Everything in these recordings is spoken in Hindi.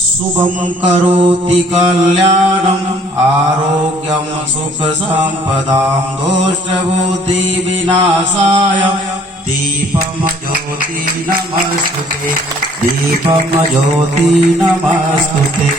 शुभं करोति कल्याणं आरोग्यं सुख संपदां दोषबुद्धि विनाशाय दीपं ज्योति नमस्तुते दीपं ज्योति नमस्तुते।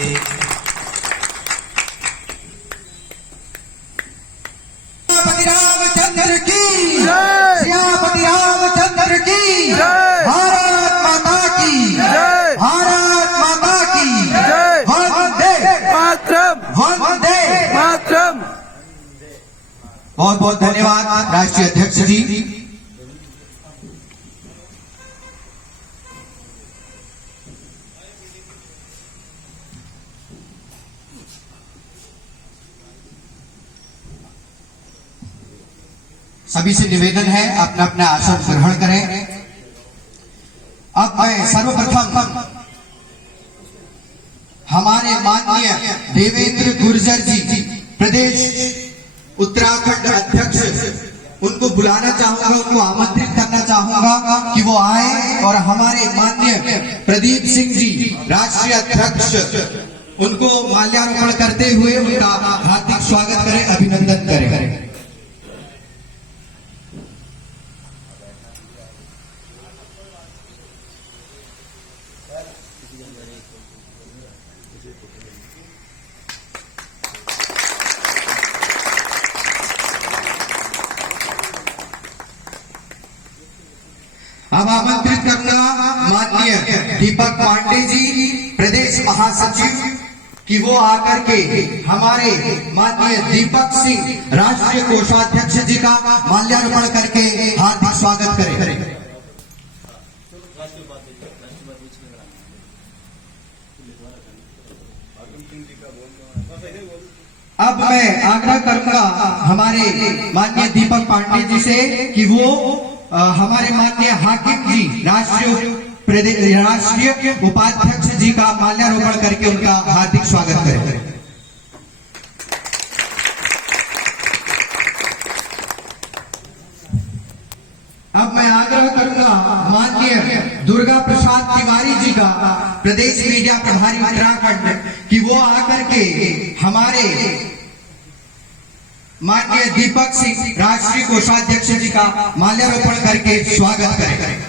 श्रीपति रामचंद्र की जय, श्रीपति रामचंद्र की जय, भारत माता की जय, भारत माता की जय, वंदे मातरम, वंदे मातरम। बहुत बहुत धन्यवाद राष्ट्रीय अध्यक्ष जी। सभी से निवेदन है अपना अपना आसन ग्रहण करें। अब मैं सर्वप्रथम हमारे माननीय देवेंद्र गुर्जर जी प्रदेश उत्तराखंड अध्यक्ष, उनको बुलाना चाहूंगा, उनको आमंत्रित करना चाहूंगा कि वो आए और हमारे माननीय प्रदीप सिंह जी राष्ट्रीय अध्यक्ष, उनको माल्यार्पण करते हुए उनका हार्दिक स्वागत करें, अभिनंदन करें। अब आमंत्रित करूंगा माननीय दीपक पांडे जी प्रदेश महासचिव कि वो आकर के हमारे माननीय दीपक सिंह राष्ट्रीय कोषाध्यक्ष जी का माल्यार्पण करके हार्दिक स्वागत करें। अब मैं आग्रह करूंगा हमारे माननीय दीपक पांडे जी से कि वो हमारे माननीय हाकिम जी राष्ट्रीय उपाध्यक्ष जी का माल्यार्पण करके उनका हार्दिक स्वागत करें। अब मैं आग्रह करूंगा माननीय दुर्गा प्रसाद तिवारी जी का प्रदेश मीडिया प्रभारी उत्तराखंड कि वो आकर के हमारे माननीय दीपक सिंह राष्ट्रीय कोषाध्यक्ष जी का माल्यार्पण करके स्वागत करें।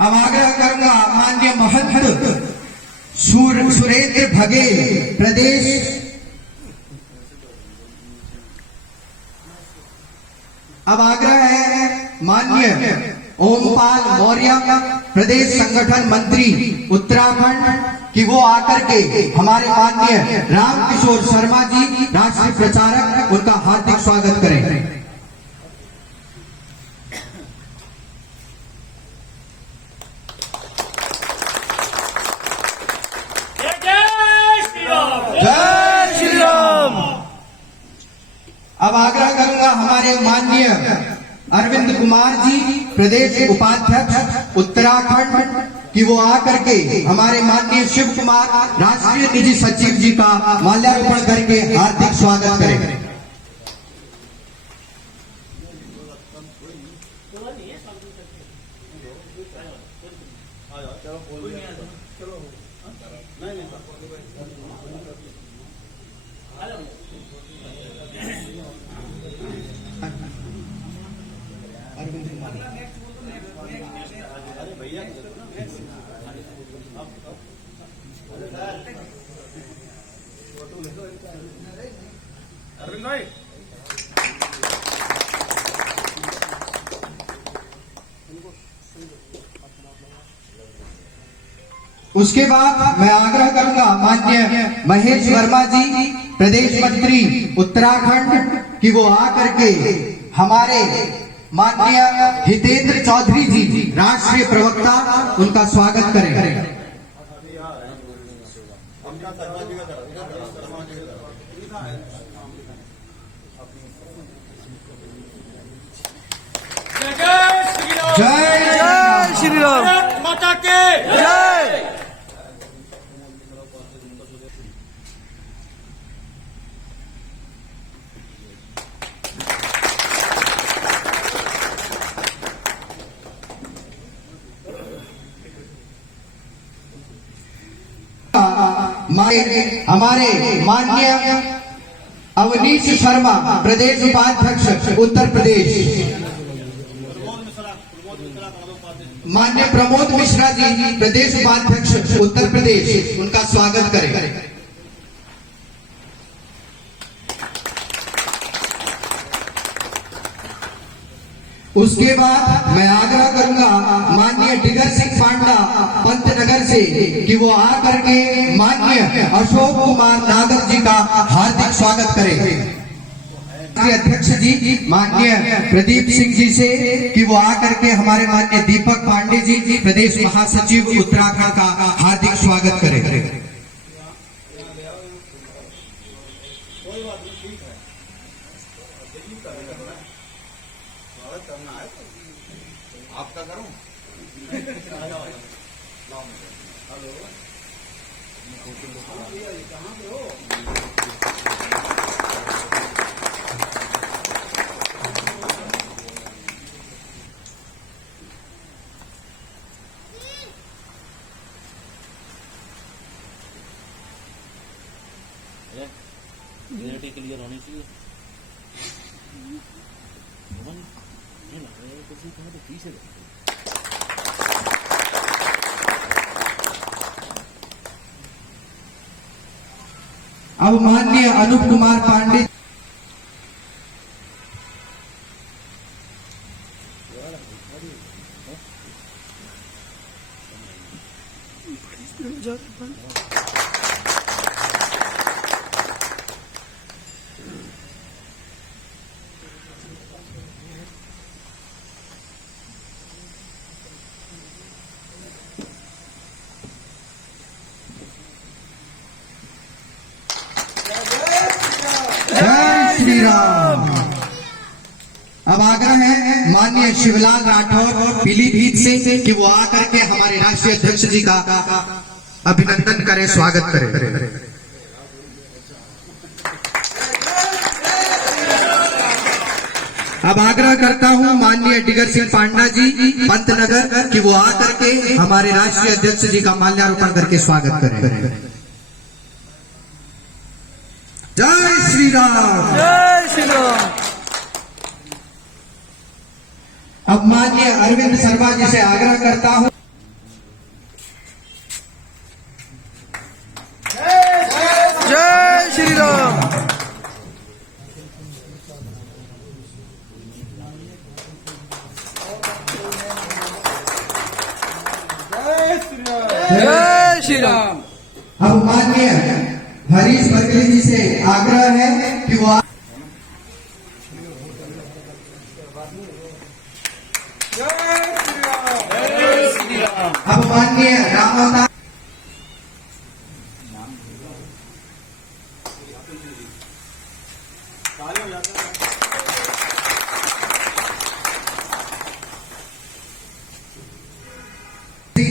अब आग्रह करूंगा माननीय महंत सुरेंद्र बघेल प्रदेश, अब आग्रह है माननीय ओमपाल मौर्य प्रदेश संगठन मंत्री उत्तराखंड कि वो आकर के हमारे माननीय रामकिशोर शर्मा जी राष्ट्रीय प्रचारक, उनका हार्दिक स्वागत करें। जय श्री राम। अब आग्रह करूंगा हमारे माननीय अरविंद कुमार जी प्रदेश उपाध्यक्ष उत्तराखंड कि वो आकर के हमारे माननीय शिव कुमार राष्ट्रीय निजी सचिव जी का माल्यार्पण करके हार्दिक स्वागत करें। उसके बाद मैं आग्रह करूंगा माननीय महेश वर्मा जी प्रदेश मंत्री उत्तराखंड कि वो आकर के हमारे माननीय हितेंद्र चौधरी जी राष्ट्रीय प्रवक्ता, उनका स्वागत करें। जय श्री राम। माता के जय। हमारे माननीय अवनीश शर्मा प्रदेश उपाध्यक्ष उत्तर प्रदेश, माननीय प्रमोद मिश्रा जी प्रदेश उपाध्यक्ष उत्तर प्रदेश, उनका स्वागत करें। उसके बाद मैं आग्रह करूंगा माननीय डिगर सिंह पांडा पंतनगर से कि वो आकर के माननीय अशोक कुमार नागर जी का हार्दिक स्वागत करें। अध्यक्ष जी माननीय प्रदीप सिंह जी से कि वो आकर के हमारे माननीय दीपक पांडे जी प्रदेश महासचिव उत्तराखंड का हार्दिक स्वागत करें। आपका करूं क्लियर होनी चाहिए। नहीं लग रहा है कुछ तो पीछे अब माननीय अनूप कुमार पांडे जय श्री राम। अब आग्रह है माननीय शिवलाल राठौर पीलीभीत से कि वो आकर के हमारे राष्ट्रीय अध्यक्ष जी का अभिनंदन करें, स्वागत करें। अब आग्रह करता हूं माननीय डिगर सिंह पांडा जी पंतनगर कि वो आकर के हमारे राष्ट्रीय अध्यक्ष जी का माल्यार्पण करके स्वागत करें। जय श्री राम। जय श्री राम। अब माननीय अरविंद शर्मा जी से आग्रह करता हूं जय श्री राम। जय श्री राम। अब माननीय हरीश बघेल जी से आग्रह है कि वो अब माननीय रामवता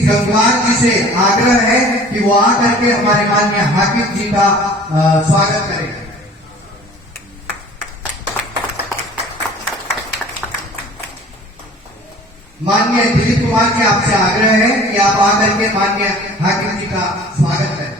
गंगवार जी से आग्रह है कि वो आकर के हमारे माननीय हाकिम जी का स्वागत करें। माननीय दिलीप कुमार जी आपसे आग्रह है कि आप आकर के माननीय हाकिम जी का स्वागत करें।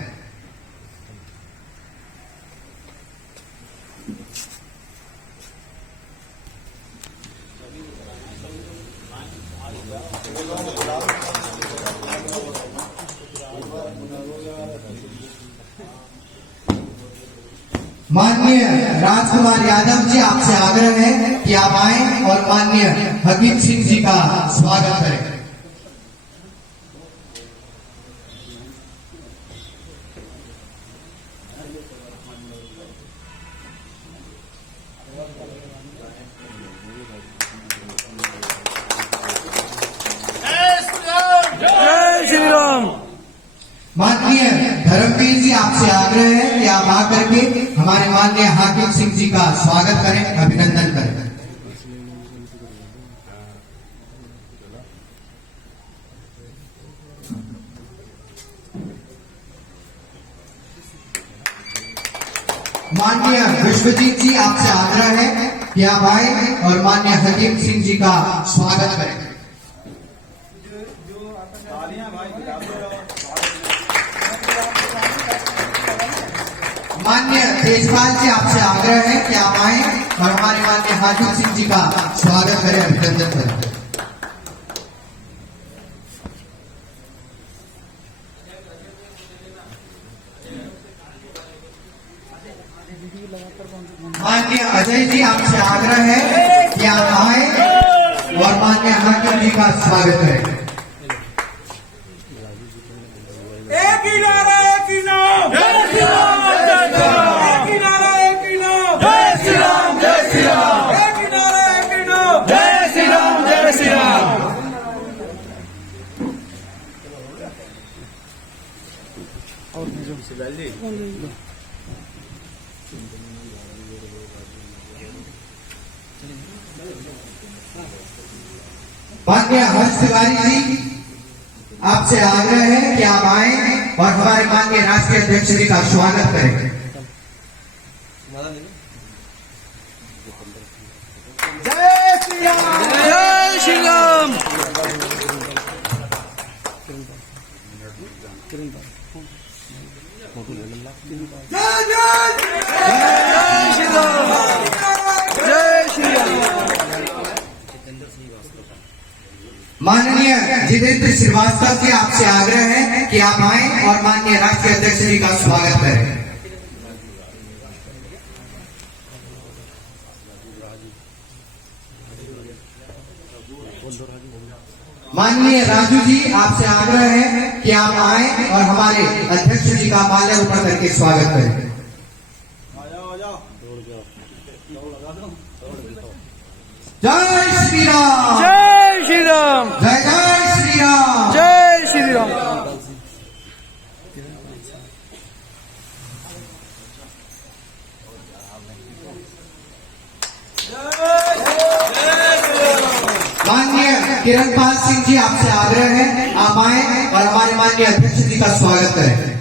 माननीय राजकुमार यादव जी आपसे आग्रह है कि आप आए और माननीय हकीम सिंह जी का स्वागत करें। जय श्री राम। माननीय धर्मवीर धर्मवीर जी आपसे आग्रह है कि आप आकर के हमारे माननीय हाकिम सिंह जी का स्वागत करें, अभिनंदन करें। माननीय विश्वजीत जी आपसे आग्रह है कि आप आए और माननीय हाकिम सिंह जी का स्वागत करें। माननीय तेजपाल जी आपसे आग्रह है कि आप आए और हमारे माननीय हाकिम सिंह जी का स्वागत करें, अभिनंदन करें। माननीय अजय जी आपसे आग्रह है कि आप आए और माननीय हाकिम जी का स्वागत करें। एक ही नारा, एक ही नाम, जय श्री राम, जय श्री राम। एक ही नारा, एक ही नाम, जय श्री राम, जय श्री राम। एक ही नारा, एक ही नाम, जय श्री राम, जय श्री राम। माननीय हर्ष तिवारी जी आपसे आग्रह है कि आप आए और हमारे माननीय राष्ट्रीय अध्यक्ष जी का स्वागत करें। जय श्री राम, जय श्री राम। जय जय जय श्री राम। जय श्री राम। माननीय जितेंद्र श्रीवास्तव जी आपसे आग्रह है कि आप आए और माननीय राष्ट्रीय अध्यक्ष जी का स्वागत करें। माननीय राजू जी आपसे आग्रह है कि आप आए और हमारे अध्यक्ष जी का माल्यार्पण करके स्वागत करें। जय श्री राम, जय श्री राम। जय जय श्री राम। जय श्री राम। माननीय किरणपाल सिंह जी आपसे आग्रह है आप आए और हमारे माननीय अध्यक्ष जी का स्वागत करें।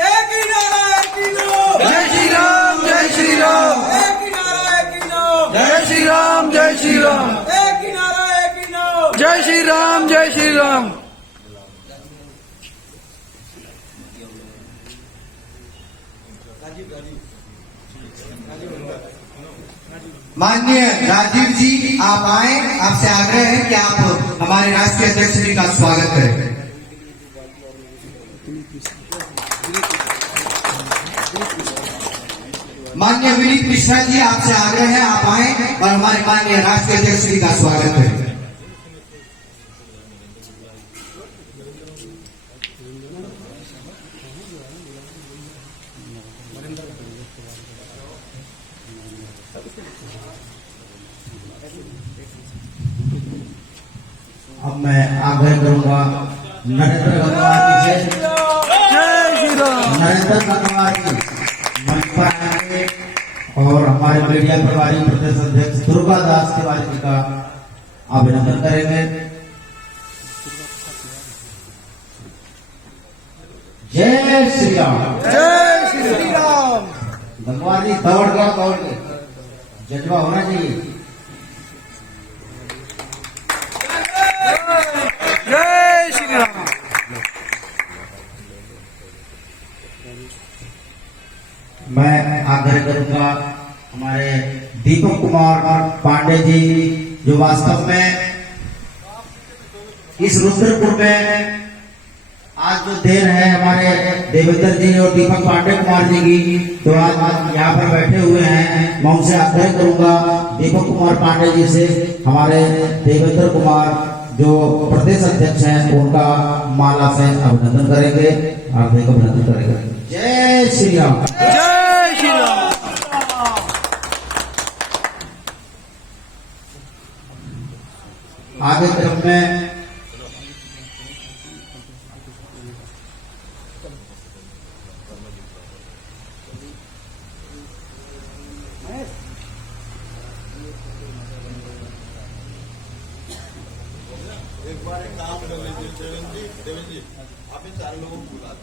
एक ही नारा, एक ही नाम, जय श्री राम। जय श्री राम। एक ही नारा, एक ही नाम, जय श्री राम। जय श्री राम। एक ही नारा, एक ही नाम। जय श्री राम। जय श्री राम। माननीय राजीव जी आप आए, आपसे आग्रह है कि आप हमारे राष्ट्रीय अध्यक्ष जी का स्वागत करें। माननीय विनीत मिश्रा जी आपसे आग्रह है आप आए और हमारे माननीय राष्ट्रीय अध्यक्ष जी का स्वागत करें। अब मैं आग्रह करूंगा नरेंद्र गंगवार जी से। जय श्री राम। नरेंद्र गंगवार जी मंच पर आएंगे और हमारे मीडिया प्रभारी प्रदेश अध्यक्ष दुर्गा दास तिवारी जी का अभिनंदन करेंगे। जय श्री राम। जय श्री राम। गंगवार जी दौड़ के जज्बा होना चाहिए। जय श्री राम। मैं आग्रह करूंगा हमारे दीपक कुमार पांडे जी जो वास्तव में इस रुद्रपुर में आज जो देर है हमारे देवेंद्र जी और दीपक पांडे कुमार जी की, तो आज यहाँ पर बैठे हुए हैं। मैं उनसे आग्रह करूंगा दीपक कुमार पांडे जी से हमारे देवेंद्र कुमार जो प्रदेश अध्यक्ष हैं उनका माला से अभिनंदन करेंगे, हार्दिक अभिनंदन करेंगे। जय श्री राम। जय श्री राम। आगे तरफ में एक बार एक काम कर लीजिए देवेंद्र जी आप इन चार लोगों को बुला दो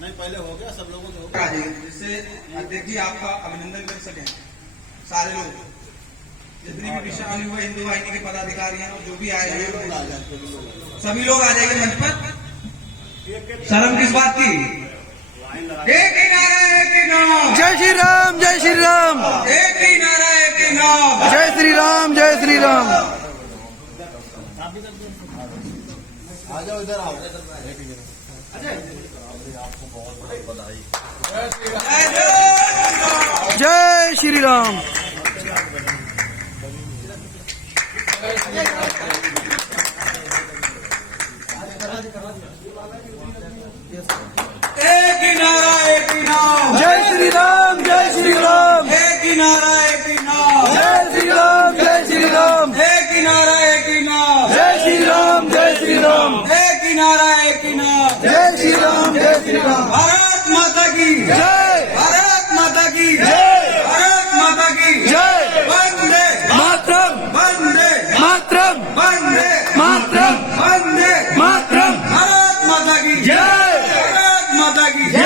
नहीं पहले हो गया सब लोगों को हो गया जिससे अध्यक्ष जी आपका अभिनंदन कर सकें सारे लोग जितनी भी विशाल युवा हिंदू वाहिनी के पदाधिकारी हैं और जो भी आए हैं सभी लोग आ जाएंगे मंच पर। शर्म किस बात की? एक ही नारा एक ही नाम, जय श्री राम, जय श्री राम, एक ही नारा एक ही नाम, जय श्री राम, जय श्री राम। आ जाओ इधर आओ आपको बहुत बहुत बधाई। जय श्री राम। एक ही नारा एक ही नाम, जय श्री राम, जय श्री राम, एक ही नारा एक ही नाम, जय श्री राम, जय श्री राम, एक ही नारा एक ही नाम, जय श्री राम, जय श्री राम, एक ही नारा एक ही नाम, जय श्री राम, जय श्री राम। भारत माता की जय, भारत माता की जय, भारत माता की जय, वंदे मातरम, वंदे मातरम, वंदे मातरम, वंदे मातरम, भारत माता की जय, भारत माता की जय।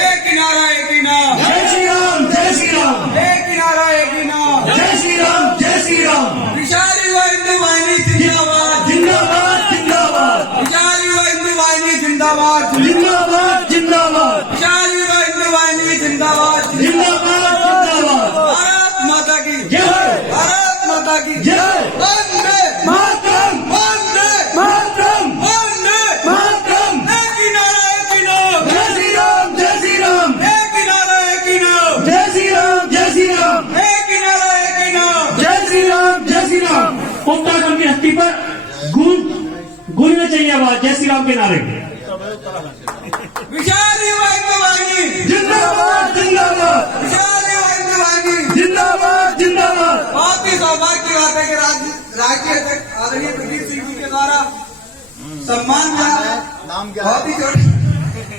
एक ही नारा एक ही नाम, जय श्री राम, जय श्री राम, एक ही नारा एक ही नाम, जय श्री राम, जय श्री राम। विशाल युवा हिंदू वाहिनी जिंदाबाद, जिंदाबाद, जिंदाबाद, विशाल युवा हिंदू वाहिनी जिंदाबाद, जिंदाबाद, जिंदाबाद, विशाल युवा हिंदू वाहिनी जिंदाबाद, जिंदाबाद, जिंदाबाद। भारत माता की जय, भारत माता की जय, वंदे मातरम, वंदे मातरम, वंदे मातरम। एक ही नारा एक ही नाम, जय श्री राम, जय श्री राम, एक ही नारा एक ही नाम, जय श्री राम, जय श्री राम, एक ही नारा एक ही नाम, जय श्री राम, जय श्री राम। उत्तराखंड की धरती पर गूंजना चाहिए आवाज जय श्री राम के नारे। विशाल युवा हिंदू वाहिनी जिंदाबाद, जिंदाबाद, विशाल युवा हिंदू वाहिनी जिंदाबाद, जिंदाबाद। बहुत ही सौभाग्य की बात है कि राज्य अध्यक्ष आदरणीय प्रदीप सिंह जी के द्वारा सम्मान मिला। नाम क्या बहुत ही छोटी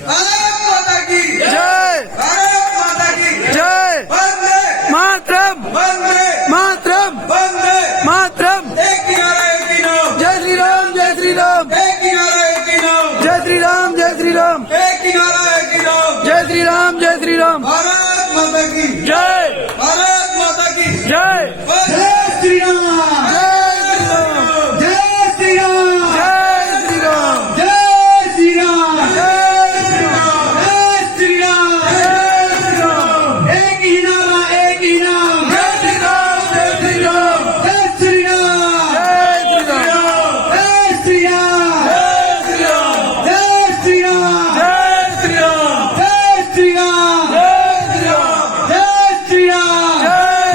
भारत माता की जय, भारत माता की जय, वंदे मातरम, वंदे मातरम, वंदे मातरम। एक ही नारा एक ही नाम, जय श्री राम, जय श्री राम, एक ही नारा एक ही नाम, जय श्री राम, जय श्री राम, एक ही नारा एक ही नाम, जय श्री राम, जय श्री राम। भारत माता की जय, भारत माता की जय, वंदे श्री राम, जय श्री राम, जय श्री राम, जय श्री राम, जय श्री राम, जय श्री राम, जय श्री राम, जय श्री राम। एक ही नारा, एक ही नाम, जय श्री राम, जय श्री राम, जय श्री राम, जय श्री राम, जय श्री राम, जय श्री राम, जय श्री राम, जय श्री राम, जय श्री राम, जय श्री राम, जय श्री राम, जय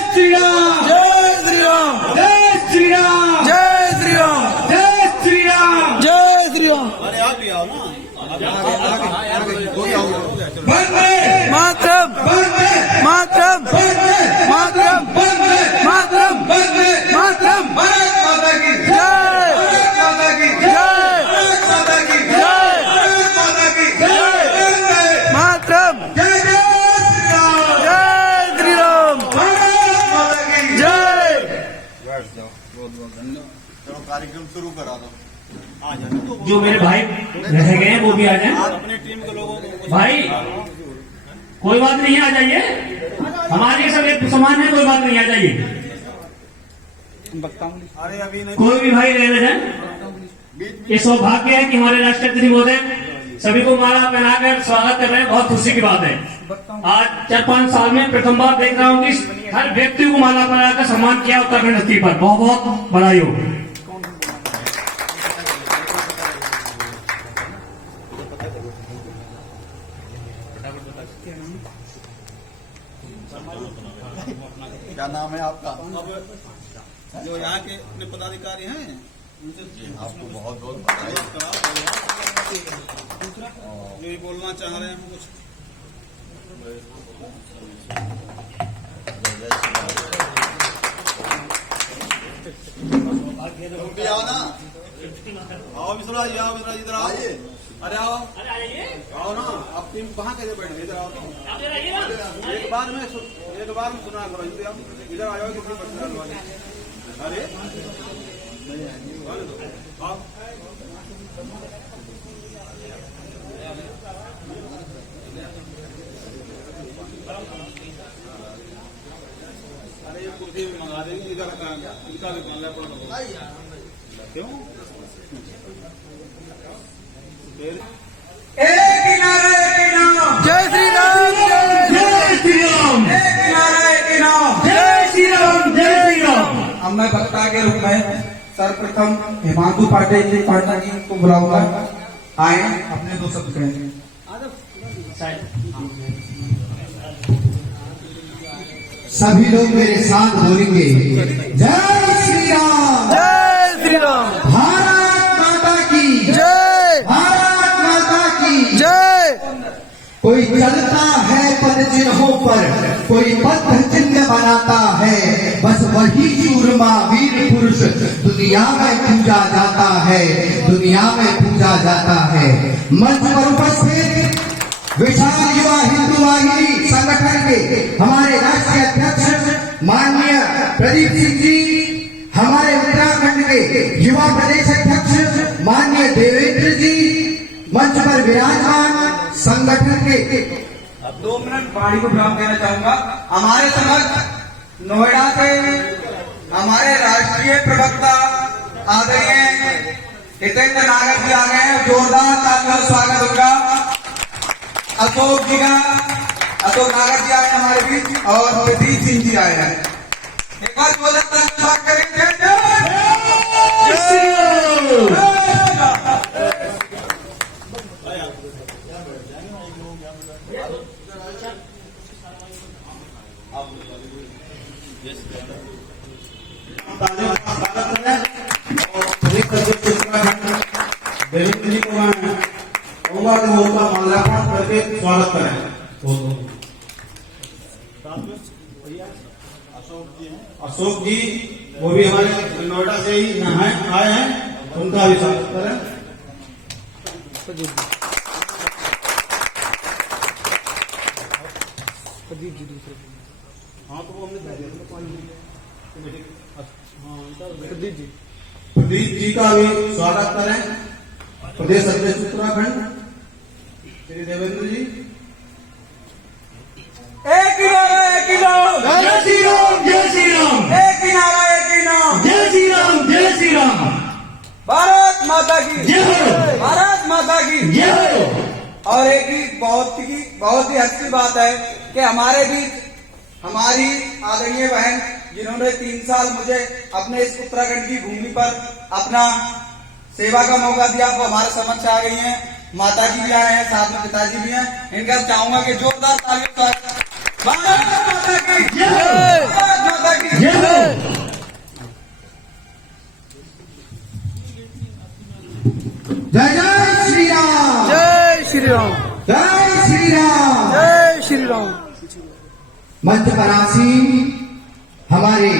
श्री राम, जय श्री राम, जय श्री राम, जय श्री राम, जय श्री राम, जय श्री राम। अरे आप भी आओ ना वंदे मातरम, वंदे मातरम, मातरम, मातरम, वंदे मातरम। भारत माता की जय, भारत माता की जय, भारत माता की जय, भारत माता की जय। वंदे मातरम, जय जय श्री राम, जय श्री राम, भारत माता की जय। बैठ जाओ बहुत बहुत धन्यवाद। चलो कार्यक्रम शुरू करा दो आ जाओ जो मेरे भाई रह गए हैं वो भी आ जाएं। अपनी टीम के लोगों को भाई कोई बात नहीं है, आ जाइए, हमारे सब एक समान है, कोई बात नहीं, आ जाइए। अरे अभी नहीं कोई भी भाई रहना जाए। ये सौभाग्य है कि हमारे राष्ट्रपति महोदय सभी को माला पहनाकर स्वागत कर रहे हैं, बहुत खुशी की बात है। आज 4-5 साल में प्रथम बार देख रहा हूँ कि हर व्यक्ति को माला पहनाकर सम्मान किया उत्तराखंड धरती पर, बहुत बहुत बधाई हो। क्या नाम है आपका? जो यहाँ के अपने पदाधिकारी हैं उनसे आपको बहुत बहुत बधाई। यही बोलना चाह रहे हैं हम कुछ। तुम भी आओ ना, आओ मिश्रा जी, आओ मिश्रा जी, इधर आओ। अरे आओ, आओ ना, अब टीम कहाँ कैसे बैठ गए, इधर आओ तो। एक बार में सुना करो, इधर आओ, इधर आ जाओ तो फिर बच्चे डालवा दें। अरे आओ, अरे ये कुर्सी भी मंगा देंगे, इनका भी क्यों फिर एक ही नारा एक ही नाम, जय श्री राम, जय श्री राम, एक ही नारा एक ही नाम। जय श्री राम, जय श्री राम। अब मैं वक्ता के रूप में सर्वप्रथम हिमांशु पाटिल जी को बुलाऊंगा, आए अपने 2 शब्द कहेंगे। सभी लोग मेरे साथ बोलेंगे, जय श्री राम, जय श्री राम, भारत माता की जय, भारत माता की जय। कोई चलता है पद चिन्हों पर, कोई पथ चिन्ह बनाता है, बस वही चूरमा वीर पुरुष दुनिया में पूजा जाता है, दुनिया में पूजा जाता है। मंच पर उपस्थित विशाल युवा हिंदू वाहिनी संगठन के हमारे राष्ट्रीय अध्यक्ष माननीय प्रदीप सिंह जी, हमारे उत्तराखंड के युवा प्रदेश अध्यक्ष माननीय देवेंद्र जी, मंच पर विराजमान संगठन के 2 मिनट वाणी को विराम देना चाहूंगा। हमारे समक्ष नोएडा से हमारे राष्ट्रीय प्रवक्ता आदरणीय हितेंद्र नागर जी आ गए हैं, जोरदार तालियों से स्वागत उनका। अशोक नागर जी आए हमारे बीच और प्रदीप सिंह जी आए हैं। एक बार जोरदार स्वागत करेंगे। जय श्री राम। देवेंद्र जी को मैं कहूँगा कि वो उसका माल्यार्पण करके स्वागत करें। अशोक जी वो भी हमारे नोएडा से ही आए हैं, उनका भी स्वागत करें। हाँ तो वो हमने प्रदीप जी का भी स्वागत करें, प्रदेश अध्यक्ष उत्तराखंड श्री देवेंद्र जी। एक ही नारा एक ही नाम, जय श्री राम, जय श्री राम, एक ही नारा एक ही नाम। जय श्री राम, जय श्री राम। भारत माता की जय हो, भारत माता की जय हो। और एक ही बहुत ही अच्छी बात है कि हमारे बीच हमारी आदरणीय बहन जिन्होंने 3 साल मुझे अपने इस उत्तराखंड की भूमि पर अपना सेवा का मौका दिया, वो हमारे समक्ष आ गई हैं। माता जी भी आए हैं, साथ में पिताजी भी हैं। इनका चाहूंगा कि जोरदार तालियों से भारत माता की जय, भारत माता की जय हो। जय जय श्री राम, जय श्री राम, जय श्री राम। जय श्री राम। मंच पर आसीन हमारे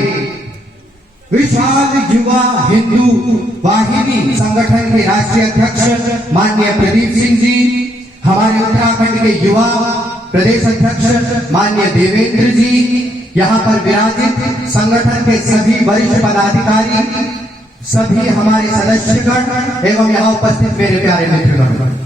विशाल युवा हिंदू वाहिनी संगठन के राष्ट्रीय अध्यक्ष माननीय प्रदीप सिंह जी, हमारे उत्तराखंड के युवा प्रदेश अध्यक्ष माननीय देवेंद्र जी, यहाँ पर विराजित संगठन के सभी वरिष्ठ पदाधिकारी, सभी हमारे सदस्यगण एवं यहाँ उपस्थित मेरे प्यारे मित्रगण।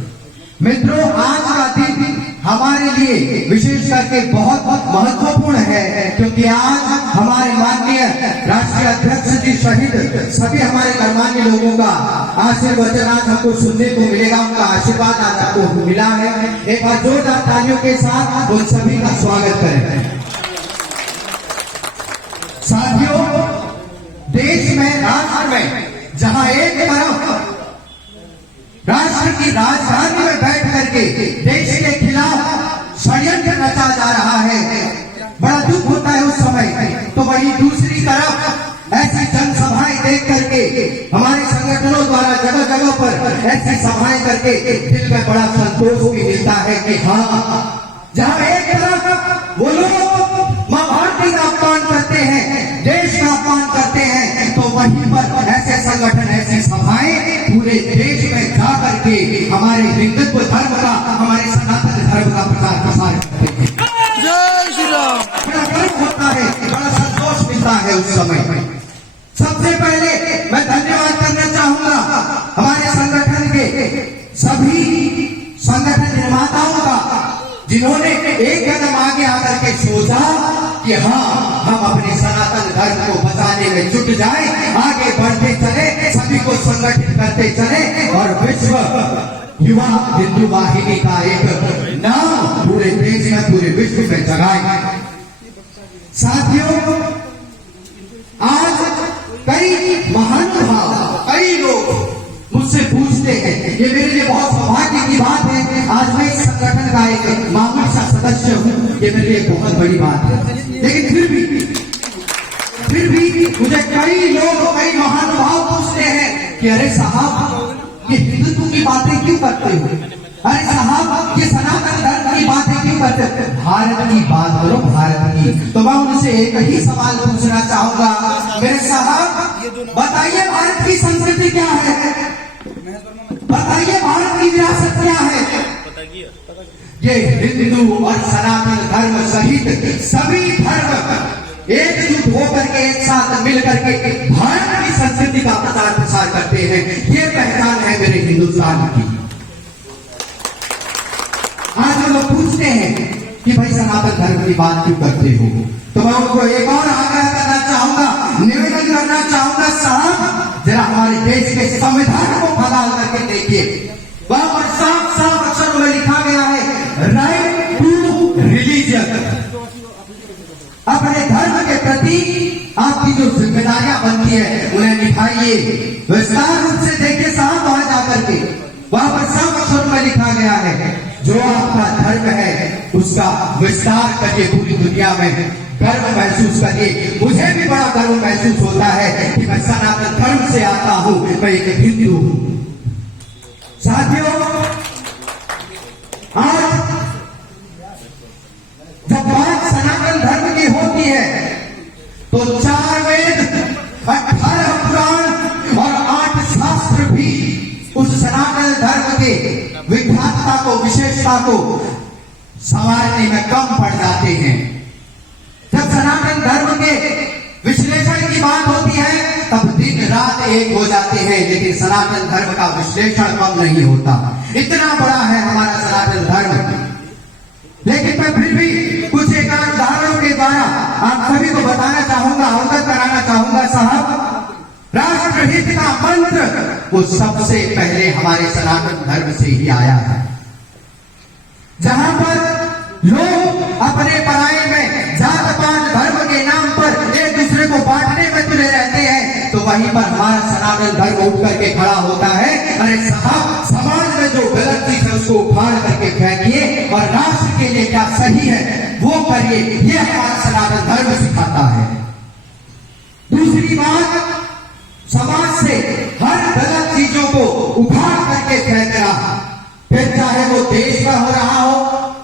मित्रों, आज का दिन हमारे लिए विशेष करके बहुत महत्वपूर्ण है, क्योंकि आज हमारे माननीय राष्ट्रीय अध्यक्ष जी सहित सभी हमारे गणमान्य लोगों का आशीर्वचन आज हमको सुनने को मिलेगा, उनका आशीर्वाद आज आपको मिला है। एक बार जोरदार तालियों के साथ उन सभी का स्वागत करें। साथियों, देश में, राष्ट्र में जहां एक तरफ राष्ट्र की राजधानी में बैठ करके देश के खिलाफ षड्यंत्र रचा जा रहा है, बड़ा दुख होता है उस समय। तो वहीं दूसरी तरफ ऐसी जनसभाएं देख करके हमारे संगठनों द्वारा जगह जगह पर ऐसी सभाएं करके दिल में बड़ा संतोष भी मिलता है कि हाँ, जहां एक तरफ वो लोग मां भारती का अपमान करते हैं, देश का अपमान करते हैं, तो एक कदम आगे आकर के सोचा कि हाँ, हम अपने सनातन धर्म को बचाने में जुट जाए, आगे बढ़ते चले, सभी को संगठित करते चले और विश्व युवा हिंदू वाहिनी का एक नाम पूरे देश में, पूरे विश्व में जगाए। साथियों, आज कई महानुभाव, कई लोग मुझसे पूछते हैं, ये मेरे लिए बहुत सौभाग्य की बात है, आज मैं इस संगठन का एक मामूली सा सदस्य हूँ, ये मेरे लिए बहुत बड़ी बात है। लेकिन फिर भी मुझे कई लोग, कई महानुभाव पूछते हैं कि अरे साहब, ये हिंदुत्व की बातें क्यों करते हो? अरे साहब, ये सनातन धर्म की बातें क्यों करते हो? भारत की बात करो, भारत की। तो मैं उनसे एक ही सवाल पूछना चाहूंगा, मेरे साहब बताइए, भारत की संस्कृति क्या है? बताइए, भारत की विरासत क्या है? ये हिंदू और सनातन धर्म सहित सभी धर्म एकजुट होकर के एक साथ मिलकर के भारत की संस्कृति का प्रचार प्रसार करते हैं। ये पहचान है मेरे हिंदुस्तान की। आज लोग पूछते हैं कि भाई सनातन धर्म की बात क्यों करते हो, तो मैं उनको एक और आग्रह करना चाहूंगा, निवेदन करना चाहूंगा, साहब जरा हमारे देश के संविधान को खदाल करके देखिए, वहां पर साफ साफ अक्षरों में लिखा गया है, राइट टू रिलीजन। अपने धर्म के प्रति आपकी जो जिम्मेदारियां बनती है उन्हें निभाइए। विस्तार रूप से देखिए साहब, वहां जाकर के वहां पर साफ अक्षरों में लिखा गया है, जो आपका धर्म है उसका विस्तार करिए, पूरी दुनिया में गर्व महसूस करिए। मुझे भी बड़ा गर्व महसूस होता है कि मैं सनातन धर्म से आता हूं, मैं एक हिंदू हूं। साथियों, आज जब बात सनातन धर्म की होती है तो 4 वेद, 18 पुराण और 8 शास्त्र भी उस सनातन धर्म के विख्यातता को, विशेषता को संवारने में कम पड़ जाते हैं। जब सनातन धर्म के विश्लेषण की बात होती है तब दिन रात एक हो जाते हैं, लेकिन सनातन धर्म का विश्लेषण कम नहीं होता। इतना बड़ा है हमारा सनातन धर्म। लेकिन मैं फिर भी कुछ एक उदाहरणों के द्वारा आप सभी को बताना चाहूंगा, अवगत कराना चाहूंगा। साहब, राष्ट्रहित का मंत्र वो सबसे पहले हमारे सनातन धर्म से ही आया है। जहां पर लोग अपने पढ़ाई में जात पात धर्म के नाम पर एक दूसरे को बांटने में तुले रहते हैं, तो वहीं पर हमारा सनातन धर्म उठ करके खड़ा होता है, अरे साहब, समाज में जो गलत चीज है उसको उखाड़ करके फेंकिए और राष्ट्र के लिए क्या सही है वो करिए। ये हमारा सनातन धर्म सिखाता है। दूसरी बात, समाज से हर गलत चीजों को उखाड़ करके फेंकना, फिर चाहे वो देश का हो रहा हो,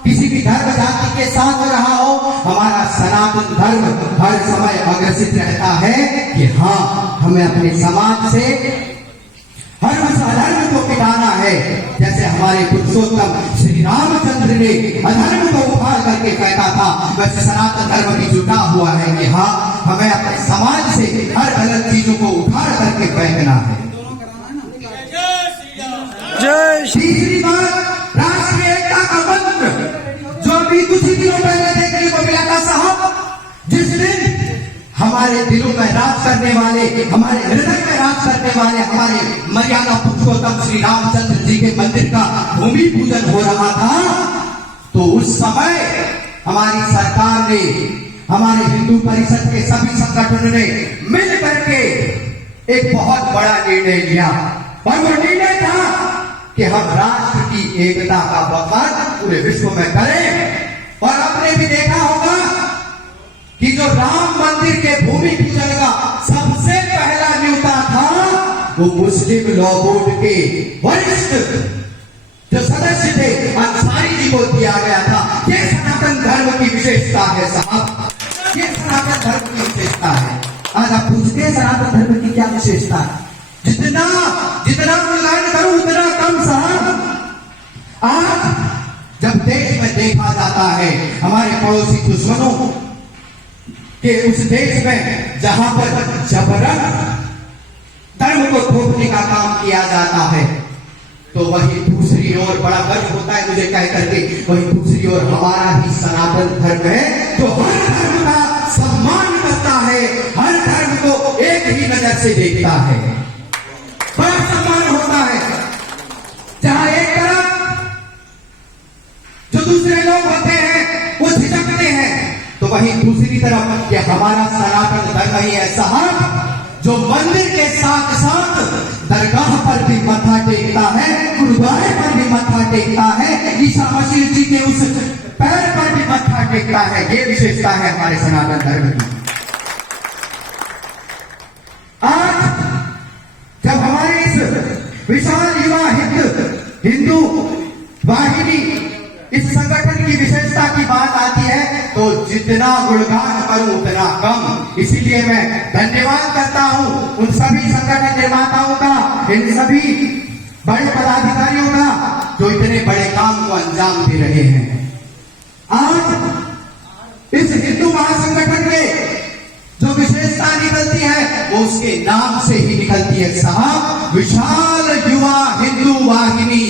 किसी भी धर्म जाति के साथ हो रहा हो, हमारा सनातन धर्म हर समय अग्रसित रहता है कि हाँ, हमें अपने समाज से हर उस अधर्म को मिटाना है। जैसे हमारे पुरुषोत्तम श्री रामचंद्र ने अधर्म को उखाड़ करके फेंका था, वैसे सनातन धर्म भी जुटा हुआ है कि हाँ, हमें अपने समाज से हर गलत चीजों को उखाड़ करके फेंकना है। तीसरी बात, राष्ट्रीय एकता का मंत्र जो अभी कुछ ही दिनों पहले देखने को मिला था साहब, जिस दिन हमारे दिलों में राज करने वाले, हमारे हृदय में राज करने वाले हमारे मर्यादा पुरुषोत्तम श्री रामचंद्र जी के मंदिर का भूमि पूजन हो रहा था, तो उस समय हमारी सरकार ने, हमारे हिंदू परिषद के सभी संगठनों ने मिल करके एक बहुत बड़ा निर्णय लिया, और वो निर्णय था कि हम राष्ट्र की एकता का वकालत पूरे विश्व में करें। और आपने भी देखा होगा कि जो राम मंदिर के भूमि पूजन का सबसे पहला न्योता था वो मुस्लिम लॉ बोर्ड के वरिष्ठ जो सदस्य थे अंसारी जी को दिया गया था। ये सनातन धर्म की विशेषता है साहब, ये सनातन धर्म की विशेषता है। आज आप पूछते हैं सनातन धर्म की क्या विशेषता है? जितना जितना मूल्यांकन करूं उतना कम साहब। आज जब देश में देखा जाता है हमारे पड़ोसी दुश्मनों के उस देश में जहां पर जबरन धर्म को थोपने का काम किया जाता है, तो तो वही दूसरी ओर बड़ा गर्व होता है मुझे कह करके, वही दूसरी ओर हमारा ही सनातन धर्म है जो हर धर्म का सम्मान करता है, हर धर्म को एक ही नजर से देखता है, बड़ा सम्मान होता है। जहां एक तरफ जो दूसरे लोग होते हैं वो झिझकते हैं, तो वहीं दूसरी तरफ ये हमारा सनातन धर्म ही ऐसा है जो मंदिर के साथ साथ दरगाह पर भी मत्था टेकता है, गुरुद्वारे पर भी मत्था टेकता है, ईसा मसीह जी के उस पैर पर भी मत्था टेकता है। ये विशेषता है हमारे सनातन धर्म की। आज जब हमारे इस विशाल युवा हिंदू वाहिनी इस संगठन की विशेषता की बात आती है तो जितना गुणगान करूं उतना कम। इसीलिए मैं धन्यवाद करता हूं उन सभी संगठन निर्माताओं का, इन सभी बड़े पदाधिकारियों का जो इतने बड़े काम को अंजाम दे रहे हैं। आज इस हिंदू महासंगठन के जो विशेषता निकलती है वो उसके नाम से ही निकलती है साहब, विशाल युवा हिंदू वाहिनी।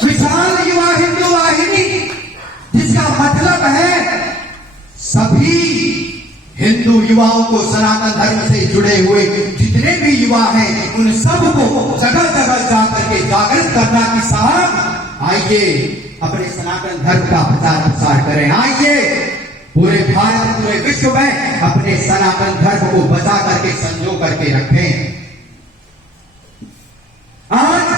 विशाल युवा हिंदू वाहिनी, जिसका मतलब है सभी हिंदू युवाओं को, सनातन धर्म से जुड़े हुए जितने भी युवा हैं उन सबको जगह जगह जाकर के जागृत करना कि साहब आइए अपने सनातन धर्म का प्रचार प्रसार करें, आइए पूरे भारत पूरे विश्व में अपने सनातन धर्म को बचा करके संजो करके रखें। आज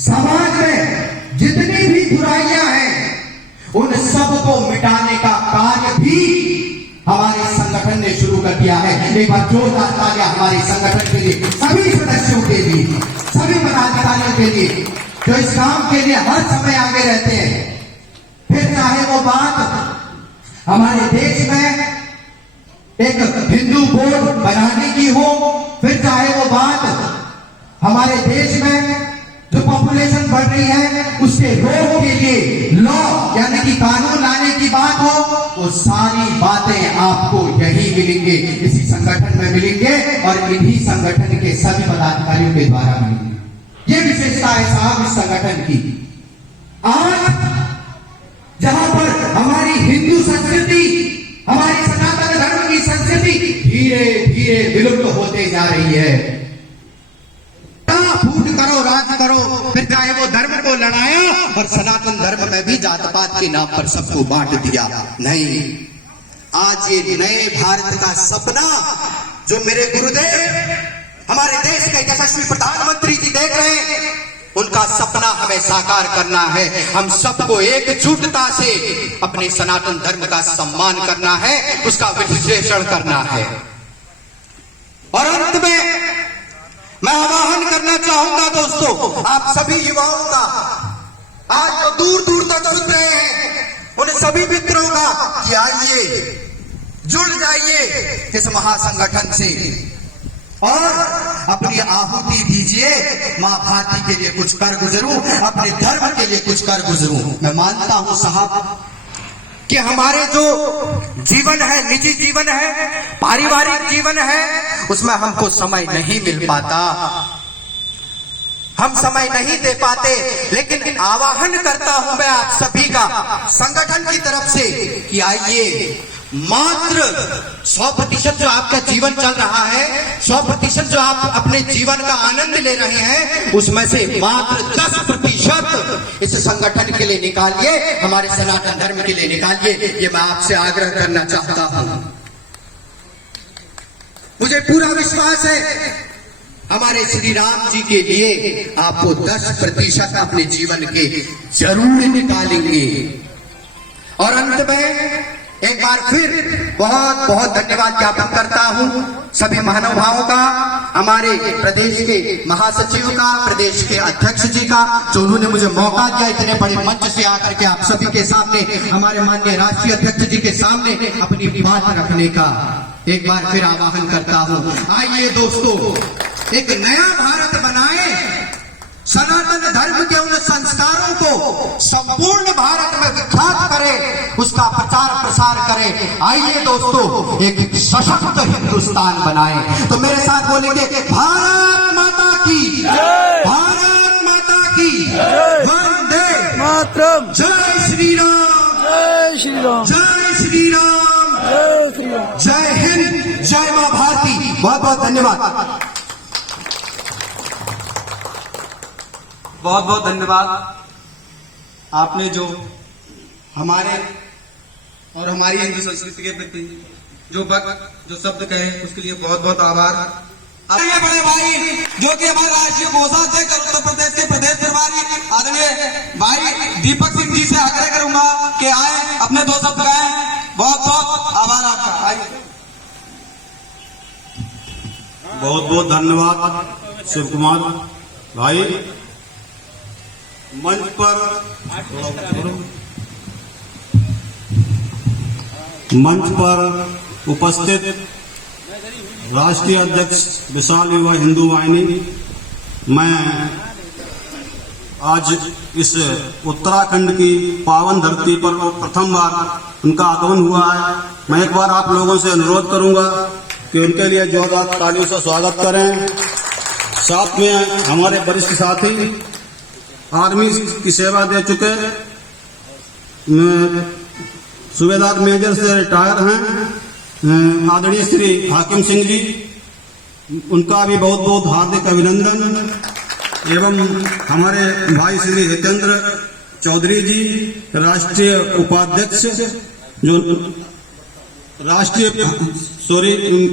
समाज में जितनी भी बुराइयां हैं उन सबको मिटाने का कार्य भी हमारे संगठन ने शुरू कर दिया है। एक बार जोरदार तालियां हमारे संगठन के लिए, सभी सदस्यों के लिए, सभी पदाधिकारियों के लिए जो इस काम के लिए हर समय आगे रहते हैं। फिर चाहे वो बात हमारे देश में एक हिंदू बोर्ड बनाने की हो, फिर चाहे वो बात हमारे देश में जो पॉपुलेशन बढ़ रही है उसके रोक के लिए लॉ यानी कि कानून लाने की बात हो, वो सारी बातें आपको यही मिलेंगे, इसी संगठन में मिलेंगे और इन्हीं संगठन के सभी पदाधिकारियों के द्वारा मिलेंगे। ये विशेषता है साहब इस संगठन की। आज जहां पर हमारी हिंदू संस्कृति, हमारी सनातन धर्म की संस्कृति धीरे धीरे विलुप्त होते जा रही है। फूट करो, राज करो, फिर चाहे वो धर्म को लड़ाया और सनातन धर्म में भी जात पात के नाम पर सबको बांट दिया। नहीं, आज ये नए भारत का सपना जो मेरे गुरुदेव हमारे देश के यशस्वी प्रधानमंत्री जी देख रहे हैं, उनका सपना हमें साकार करना है। हम सबको एकजुटता से अपने सनातन धर्म का सम्मान करना है, उसका विश्लेषण करना है। और अंत में मैं आह्वान करना चाहूंगा दोस्तों आप सभी युवाओं का, आज जो दूर दूर तक सुन रहे हैं उन सभी मित्रों का कि आइए जुड़ जाइए इस महासंगठन से और अपनी आहुति दीजिए। मां भारती के लिए कुछ कर गुजरूं, अपने धर्म के लिए कुछ कर गुजरूं। मैं मानता हूं साहब कि हमारे जो जीवन है, निजी जीवन है, पारिवारिक जीवन है, उसमें हमको समय नहीं मिल पाता, हम समय नहीं दे पाते, लेकिन आह्वान करता हूं मैं आप सभी का संगठन की तरफ से कि आइए मात्र 100% जो आपका जीवन चल रहा है, 100% जो आप अपने जीवन का आनंद ले रहे हैं, उसमें से मात्र 10% इस संगठन के लिए निकालिए, हमारे सनातन धर्म के लिए निकालिए। ये मैं आपसे आग्रह करना चाहता हूं। मुझे पूरा विश्वास है हमारे श्री राम जी के लिए आपको 10% अपने जीवन के जरूर निकालेंगे। और अंत में एक बार फिर बहुत बहुत धन्यवाद ज्ञापन करता हूं सभी महानुभावों का, हमारे प्रदेश के महासचिव का, प्रदेश के अध्यक्ष जी का, जो उन्होंने मुझे मौका दिया इतने बड़े मंच से आकर के आप सभी के सामने, हमारे माननीय राष्ट्रीय अध्यक्ष जी के सामने अपनी बात रखने का एक बार फिर आह्वान करता हूं। आइए दोस्तों एक नया भारत बनाए, सनातन धर्म के उन संस्कारों को संपूर्ण भारत में विख्यात करें, उसका प्रचार प्रसार करें। आइए दोस्तों एक सशक्त हिंदुस्तान बनाएं। तो मेरे साथ बोलेंगे भारत माता की भारत माता की वंदे मातरम। जय श्री राम, जय श्री राम, जय श्री राम, जय श्री राम। जय हिंद, जय मां भारती। बहुत बहुत धन्यवाद। बहुत बहुत धन्यवाद। आपने जो हमारे और हमारी हिंदू संस्कृति के प्रति जो शब्द कहे उसके लिए बहुत बहुत आभार। आदरणीय बड़े भाई जो कि हमारे राष्ट्रीय कोषाध्यक्ष और उत्तर प्रदेश के प्रदेश प्रभारी आदरणीय भाई दीपक सिंह जी से आग्रह करूंगा कि आए अपने 2 शब्द कहें। बहुत बहुत आभार आपका। आइए। बहुत बहुत धन्यवाद शिव कुमार भाई। मंच पर उपस्थित राष्ट्रीय अध्यक्ष विशाल युवा हिंदू वाहिनी, मैं आज इस उत्तराखंड की पावन धरती पर प्रथम बार उनका आगमन हुआ है। मैं एक बार आप लोगों से अनुरोध करूंगा कि उनके लिए जोरदार तालियों से स्वागत करें। साथ में हमारे वरिष्ठ साथी आर्मी की सेवा दे चुके सूबेदार मेजर से रिटायर हैं आदरणीय श्री हाकिम सिंह जी, उनका भी बहुत बहुत हार्दिक अभिनंदन। एवं हमारे भाई श्री हितेंद्र चौधरी जी, राष्ट्रीय उपाध्यक्ष, जो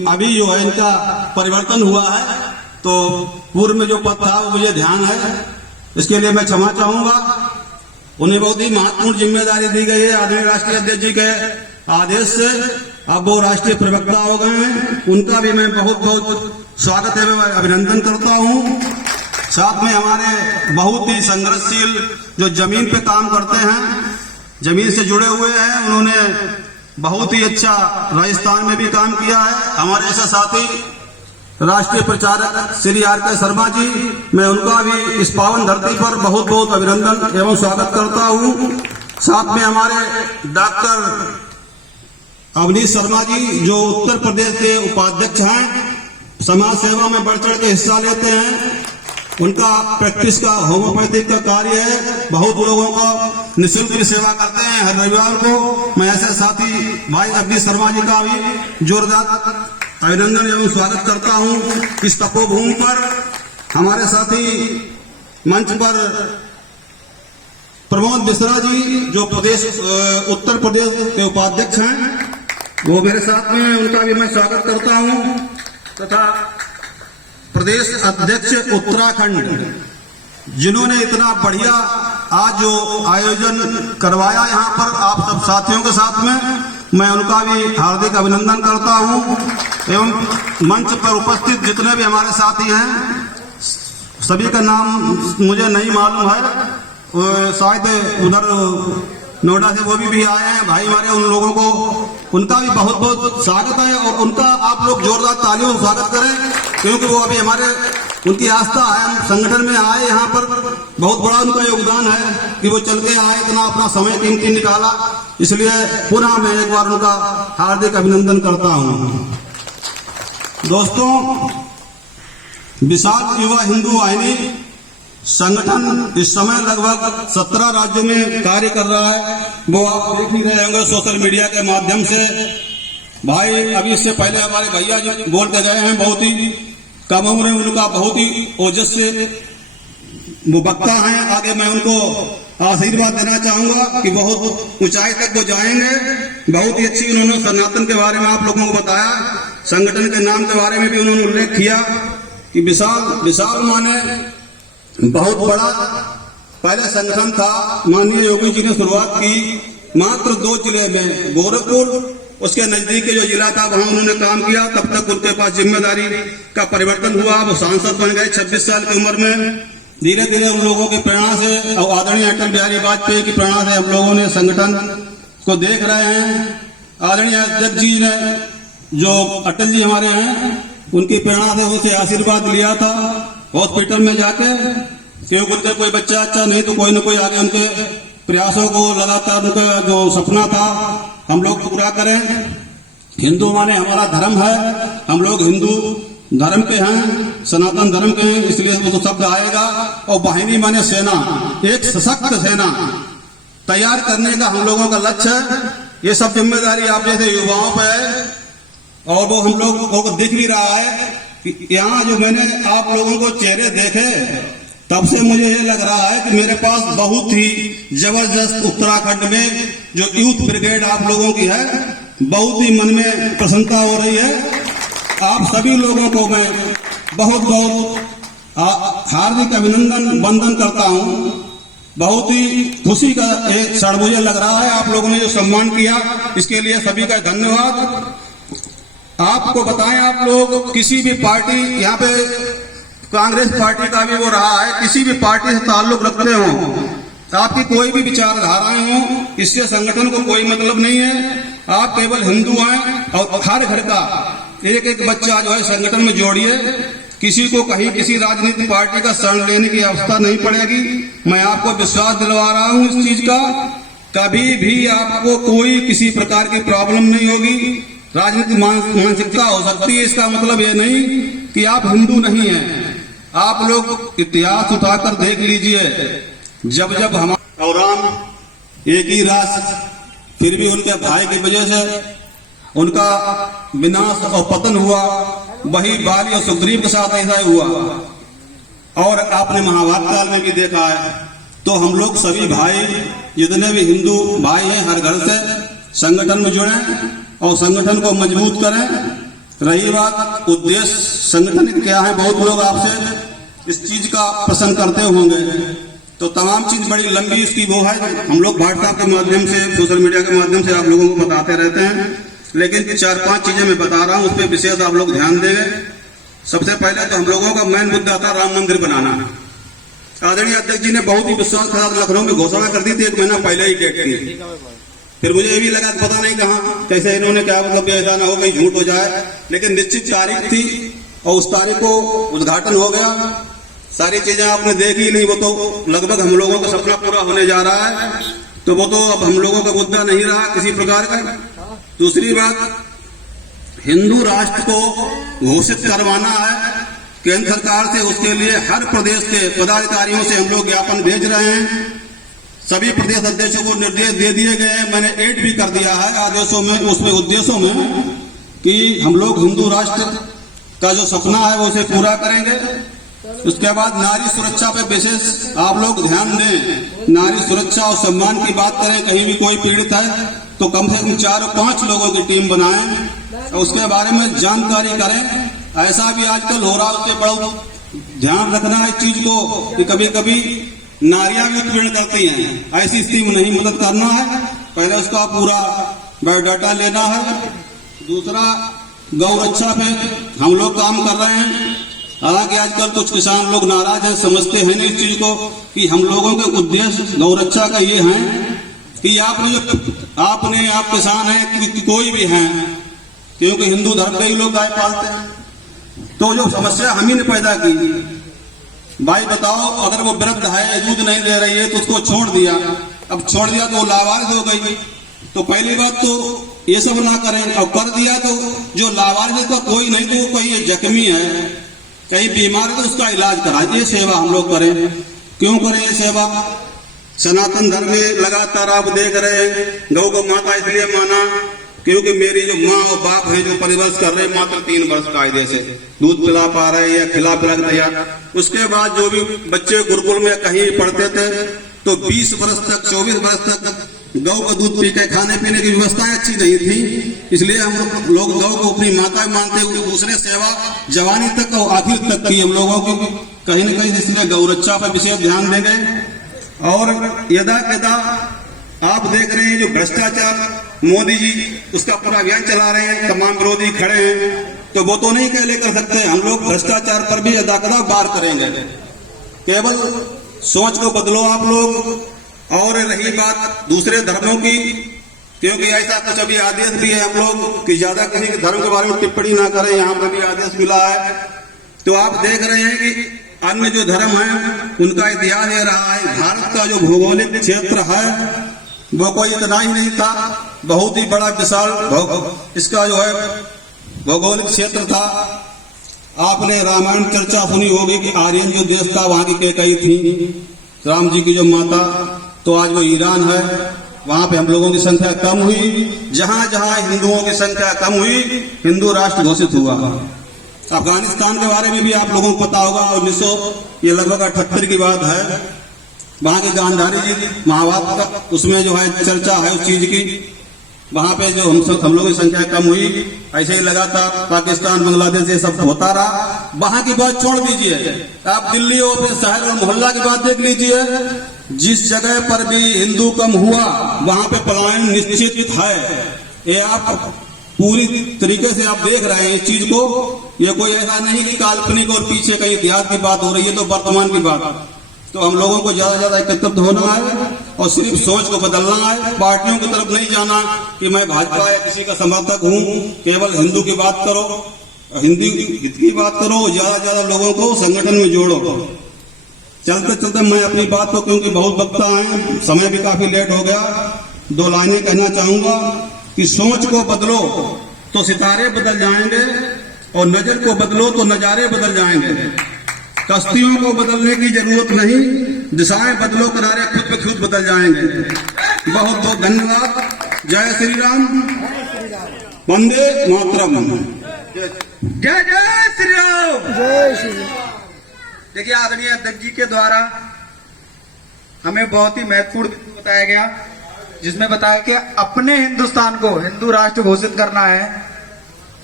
अभी जो है इनका परिवर्तन हुआ है, तो पूर्व में जो पद था वो मुझे ध्यान है, इसके लिए मैं क्षमा चाहूंगा। उन्हें बहुत ही महत्वपूर्ण जिम्मेदारी दी गई है आदरणीय राष्ट्रीय अध्यक्ष जी के आदेश से। अब वो राष्ट्रीय प्रवक्ता हो गए हैं, उनका भी मैं बहुत बहुत स्वागत एवं अभिनंदन करता हूं। साथ में हमारे बहुत ही संघर्षशील जो जमीन पे काम करते हैं, जमीन से जुड़े हुए हैं, उन्होंने बहुत ही अच्छा राजस्थान में भी काम किया है। हमारे ऐसे साथी राष्ट्रीय प्रचारक श्री R.K. शर्मा जी, मैं उनका भी इस पावन धरती पर बहुत बहुत अभिनंदन एवं स्वागत करता हूं। साथ में हमारे डॉक्टर अवनीश शर्मा जी, जो उत्तर प्रदेश के उपाध्यक्ष हैं, समाज सेवा में बढ़ चढ़ के हिस्सा लेते हैं। उनका प्रैक्टिस का होम्योपैथिक का कार्य है, बहुत लोगों को निःशुल्क की सेवा करते हैं हर रविवार को। मैं ऐसे साथी भाई अवनीश शर्मा जी का भी जोरदार अभिनंदन एवं स्वागत करता हूं। इस तपोभूमि पर हमारे साथी मंच पर प्रमोद मिश्रा जी, जो उत्तर प्रदेश के उपाध्यक्ष हैं, वो मेरे साथ में, उनका भी मैं स्वागत करता हूं। तथा प्रदेश अध्यक्ष उत्तराखंड, जिन्होंने इतना बढ़िया आज जो आयोजन करवाया यहाँ पर आप सब साथियों के साथ में, मैं उनका भी हार्दिक अभिनंदन करता हूं। एवं मंच पर उपस्थित जितने भी हमारे साथी हैं, सभी का नाम मुझे नहीं मालूम है, शायद उधर नोएडा से वो भी आए हैं भाई हमारे, उन लोगों को उनका भी बहुत बहुत स्वागत है। और उनका आप लोग जोरदार तालियों से स्वागत करें, क्योंकि वो अभी हमारे उनकी आस्था है, हम संगठन में आए, यहाँ पर बहुत बड़ा उनका योगदान है कि वो चल के आए, इतना अपना समय कीमती निकाला। इसलिए पुनः मैं एक बार उनका हार्दिक अभिनंदन करता हूं। दोस्तों, विशाल युवा हिंदू वाहिनी संगठन इस समय लगभग 17 राज्यों में कार्य कर रहा है। वो आप देख ही रहे होंगे सोशल मीडिया के माध्यम से। भाई अभी इससे पहले हमारे भैया जो बोल के गए हैं, बहुत ही कम उम्र में उनका बहुत ही ओजस से वो वक्ता हैं। आगे मैं उनको आशीर्वाद देना चाहूंगा कि बहुत ऊंचाई तक वो जाएंगे। बहुत ही अच्छी उन्होंने सनातन के बारे में आप लोगों को बताया, संगठन के नाम के बारे में भी उन्होंने उल्लेख किया कि विशाल माने बहुत बड़ा पहले संगठन था। माननीय योगी जी ने शुरुआत की मात्र 2 जिले में, गोरखपुर उसके नजदीक जो जिला था वहां उन्होंने काम किया। तब तक उनके पास जिम्मेदारी का परिवर्तन हुआ, वो सांसद बन गए 26 साल की उम्र में। धीरे धीरे उन लोगों की प्रेरणा से और आदरणीय अटल बिहारी वाजपेयी की प्रेरणा से हम लोगों ने संगठन को देख रहे हैं। आदरणीय अध्यक्ष जी ने, जो अटल जी हमारे हैं, उनकी प्रेरणा से उनसे आशीर्वाद लिया था हॉस्पिटल में जाके, क्योंकि उनका कोई बच्चा अच्छा नहीं तो कोई न कोई आगे उनके प्रयासों को लगातार उनका जो सपना था हम लोग पूरा करें। हिंदू माने हमारा धर्म है, हम लोग हिंदू धर्म के हैं, सनातन धर्म के हैं, इसलिए वो तो शब्द आएगा। और वाहिनी माने सेना, एक सशक्त सेना तैयार करने का हम लोगों का लक्ष्य है। ये सब जिम्मेदारी आप जैसे युवाओं पे है, और वो हम लोगों को दिख भी रहा है कि यहाँ जो मैंने आप लोगों को चेहरे देखे तब से मुझे ये लग रहा है कि मेरे पास बहुत ही जबरदस्त उत्तराखंड में जो यूथ ब्रिगेड आप लोगों की है, बहुत ही मन में प्रसन्नता हो रही है। आप सभी लोगों को मैं बहुत बहुत हार्दिक अभिनंदन वंदन करता हूँ। बहुत ही खुशी का एक क्षण मुझे लग रहा है। आप लोगों ने जो सम्मान किया इसके लिए सभी का धन्यवाद। आपको बताएं, आप लोग किसी भी पार्टी, यहाँ पे कांग्रेस पार्टी का भी वो रहा है, किसी भी पार्टी से ताल्लुक रखते हो, आपकी कोई भी विचारधाराएं हो, इससे संगठन को कोई मतलब नहीं है। आप केवल हिंदू हैं और हर घर का एक एक बच्चा जो है संगठन में जोड़िए। किसी को कहीं किसी राजनीतिक पार्टी का शरण लेने की अवस्था नहीं पड़ेगी। मैं आपको विश्वास दिलवा रहा हूं इस चीज का, कभी भी आपको कोई किसी प्रकार की प्रॉब्लम नहीं होगी। राजनीतिक मानसिकता हो सकती है, इसका मतलब ये नहीं कि आप हिंदू नहीं हैं। आप लोग इतिहास उठाकर देख लीजिए, जब जब हमारा और राम एक ही राष्ट्र, फिर भी उनके भाई की वजह से उनका विनाश और पतन हुआ। वही बाली और सुग्रीव के साथ ऐसा ही हुआ, और आपने महाभारत काल में भी देखा है। तो हम लोग सभी भाई, जितने भी हिंदू भाई हैं, हर घर से संगठन में जुड़ें और संगठन को मजबूत करें। रही बात उद्देश्य संगठन क्या है, बहुत लोग आपसे इस चीज का प्रश्न करते होंगे, तो तमाम चीज बड़ी लंबी इसकी वो है। हम लोग वाट्सएप के माध्यम से, सोशल मीडिया के माध्यम से आप लोगों को बताते रहते हैं, लेकिन 4-5 चीजें मैं बता रहा हूं, उस पर विशेष आप लोग ध्यान देंगे। सबसे पहले तो हम लोगों का मेन मुद्दा था राम मंदिर बनाना। आदरणीय अध्यक्ष जी ने बहुत ही विश्वास के साथ लखनऊ में घोषणा कर दी थी 1 महीना पहले ही डेट की। फिर मुझे ये भी लगा पता नहीं कहाँ कैसे इन्होंने क्या, मतलब ऐसा ना हो कहीं झूठ हो जाए, लेकिन निश्चित तारीख थी और उस तारीख को उद्घाटन हो गया। सारी चीजें आपने देख ही ली, वो तो लगभग हम लोगों का सपना पूरा होने जा रहा है। तो वो तो अब हम लोगों का मुद्दा नहीं रहा किसी प्रकार का। दूसरी बात, हिंदू राष्ट्र को घोषित करवाना है केंद्र सरकार से। उसके लिए हर प्रदेश के पदाधिकारियों से हम लोग ज्ञापन भेज रहे हैं। सभी प्रदेश अध्यक्षों को निर्देश दे दिए गए हैं, मैंने ऐड भी कर दिया है आदेशों में, उसमें उद्देश्यों में, कि हम लोग हिंदू राष्ट्र का जो सपना है वो उसे पूरा करेंगे। उसके बाद नारी सुरक्षा पे विशेष आप लोग ध्यान दें। नारी सुरक्षा और सम्मान की बात करें, कहीं भी कोई पीड़ित है तो कम से कम 4-5 लोगों की टीम बनाएं और उसके बारे में जानकारी करें। ऐसा भी आजकल हो रहा है, उसके बड़ा ध्यान रखना है इस चीज को कि कभी कभी नारियां भी उत्पीड़न करती हैं। ऐसी स्थिति में नहीं मदद करना है, पहले उसका पूरा बायोडाटा लेना है। दूसरा, गौ रक्षा पे हम लोग काम कर रहे हैं। हालांकि आजकल कुछ किसान लोग नाराज हैं, समझते हैं नहीं इस चीज को कि हम लोगों के उद्देश्य गौ रक्षा का ये है कि आप किसान हैं कि कोई भी हैं, क्योंकि हिंदू धर्म के ही लोग गाय पालते हैं, तो जो समस्या हम ही ने पैदा की। भाई बताओ, अगर वो वृद्ध है, दूध नहीं दे रही है, तो उसको छोड़ दिया। अब छोड़ दिया तो वो लावारिस हो गई। तो पहली बात तो ये सब ना करें, और कर दिया तो जो लावारिस का कोई नहीं, तो वो कहीं जख्मी है, कहीं बीमार है, तो उसका इलाज कराए। ये सेवा हम लोग करें। क्यों करें ये सेवा? सनातन धर्म में लगातार आप देख रहे हैं, गौ को माता इसलिए माना क्योंकि मेरी जो माँ और बाप हैं जो परिवर्ष कर रहे हैं मात्र 3 वर्ष कायदे से दूध पिला पा रहे हैं या खिला पिला तैयार। उसके बाद जो भी बच्चे गुरुकुल में कहीं पढ़ते थे तो 20 वर्ष तक 24 वर्ष तक गौ का दूध पी के खाने पीने की व्यवस्थाएं अच्छी नहीं थी। इसलिए हम लोग गौ को अपनी माता मानते हुए दूसरे सेवा जवानी तक और आखिर तक की हम लोगों को कहीं न कहीं, इसलिए गौ रक्षा पर विशेष ध्यान देंगे। और यदा कदा आप देख रहे हैं जो भ्रष्टाचार मोदी जी उसका पूरा अभियान चला रहे हैं, तमाम विरोधी खड़े हैं, तो वो तो नहीं कहले कर सकते। हम लोग भ्रष्टाचार पर भी यदा कदा वार करेंगे। केवल सोच को बदलो आप लोग। और रही बात दूसरे धर्मों की, क्योंकि ऐसा कुछ अभी आदेश भी है हम लोग कि ज्यादा किसी के धर्म के बारे में टिप्पणी ना करें, यहाँ पर भी आदेश मिला है। तो आप देख रहे हैं कि अन्य जो धर्म है उनका इतिहास ये रहा है। भारत का जो भौगोलिक क्षेत्र है वो कोई इतना ही नहीं था, बहुत ही बड़ा विशाल इसका जो है भौगोलिक क्षेत्र था। आपने रामायण चर्चा सुनी होगी कि आर्यन जो देश था वहां की कैकई थी राम जी की जो माता, तो आज वो ईरान है। वहां पे हम लोगों की संख्या कम हुई। जहां जहां हिंदुओं की संख्या कम हुई, हिंदू राष्ट्र घोषित हुआ। अफगानिस्तान के बारे में भी आप लोगों को पता होगा, 1900 ये लगभग 78 की बात है। वहां की गांधारी जी महाभारत का उसमें जो है चर्चा है उस चीज की। वहां पे जो हम लोगों की संख्या कम हुई, ऐसे ही लगा था पाकिस्तान बांग्लादेश ये सब होता रहा। वहां की बात छोड़ दीजिए, आप दिल्ली और अपने शहर और मोहल्ला की बात देख लीजिए। जिस जगह पर भी हिंदू कम हुआ वहां पे पलायन निश्चित है। ये आप पूरी तरीके से आप देख रहे हैं इस चीज को। ये कोई ऐसा नहीं कि काल्पनिक और पीछे कहीं इतिहास की बात हो रही है, तो वर्तमान की बात। तो हम लोगों को ज्यादा ज्यादा एकत्रित होना है और सिर्फ सोच को बदलना है। पार्टियों की तरफ नहीं जाना कि मैं भाजपा या किसी का समर्थक हूं। केवल हिंदू की बात करो, हिंदी हित की बात करो, ज्यादा ज्यादा लोगों को संगठन में जोड़ो। चलते चलते मैं अपनी बात को, क्योंकि बहुत वक्त है, समय भी काफी लेट हो गया, 2 लाइनें कहना चाहूंगा कि सोच को बदलो तो सितारे बदल जाएंगे और नजर को बदलो तो नजारे बदल जाएंगे। कश्तियों को बदलने की जरूरत नहीं, दिशाएं बदलो, किनारे खुद पे खुद बदल जाएंगे। बहुत बहुत धन्यवाद। जय श्री राम, वंदे मातरम। जय जय श्री राम। जय श्री राम। देखिए आदरणीय अध्यक्ष जी के द्वारा हमें बहुत ही महत्वपूर्ण बिंदु बताया गया, जिसमें बताया कि अपने हिंदुस्तान को हिंदू राष्ट्र घोषित करना है।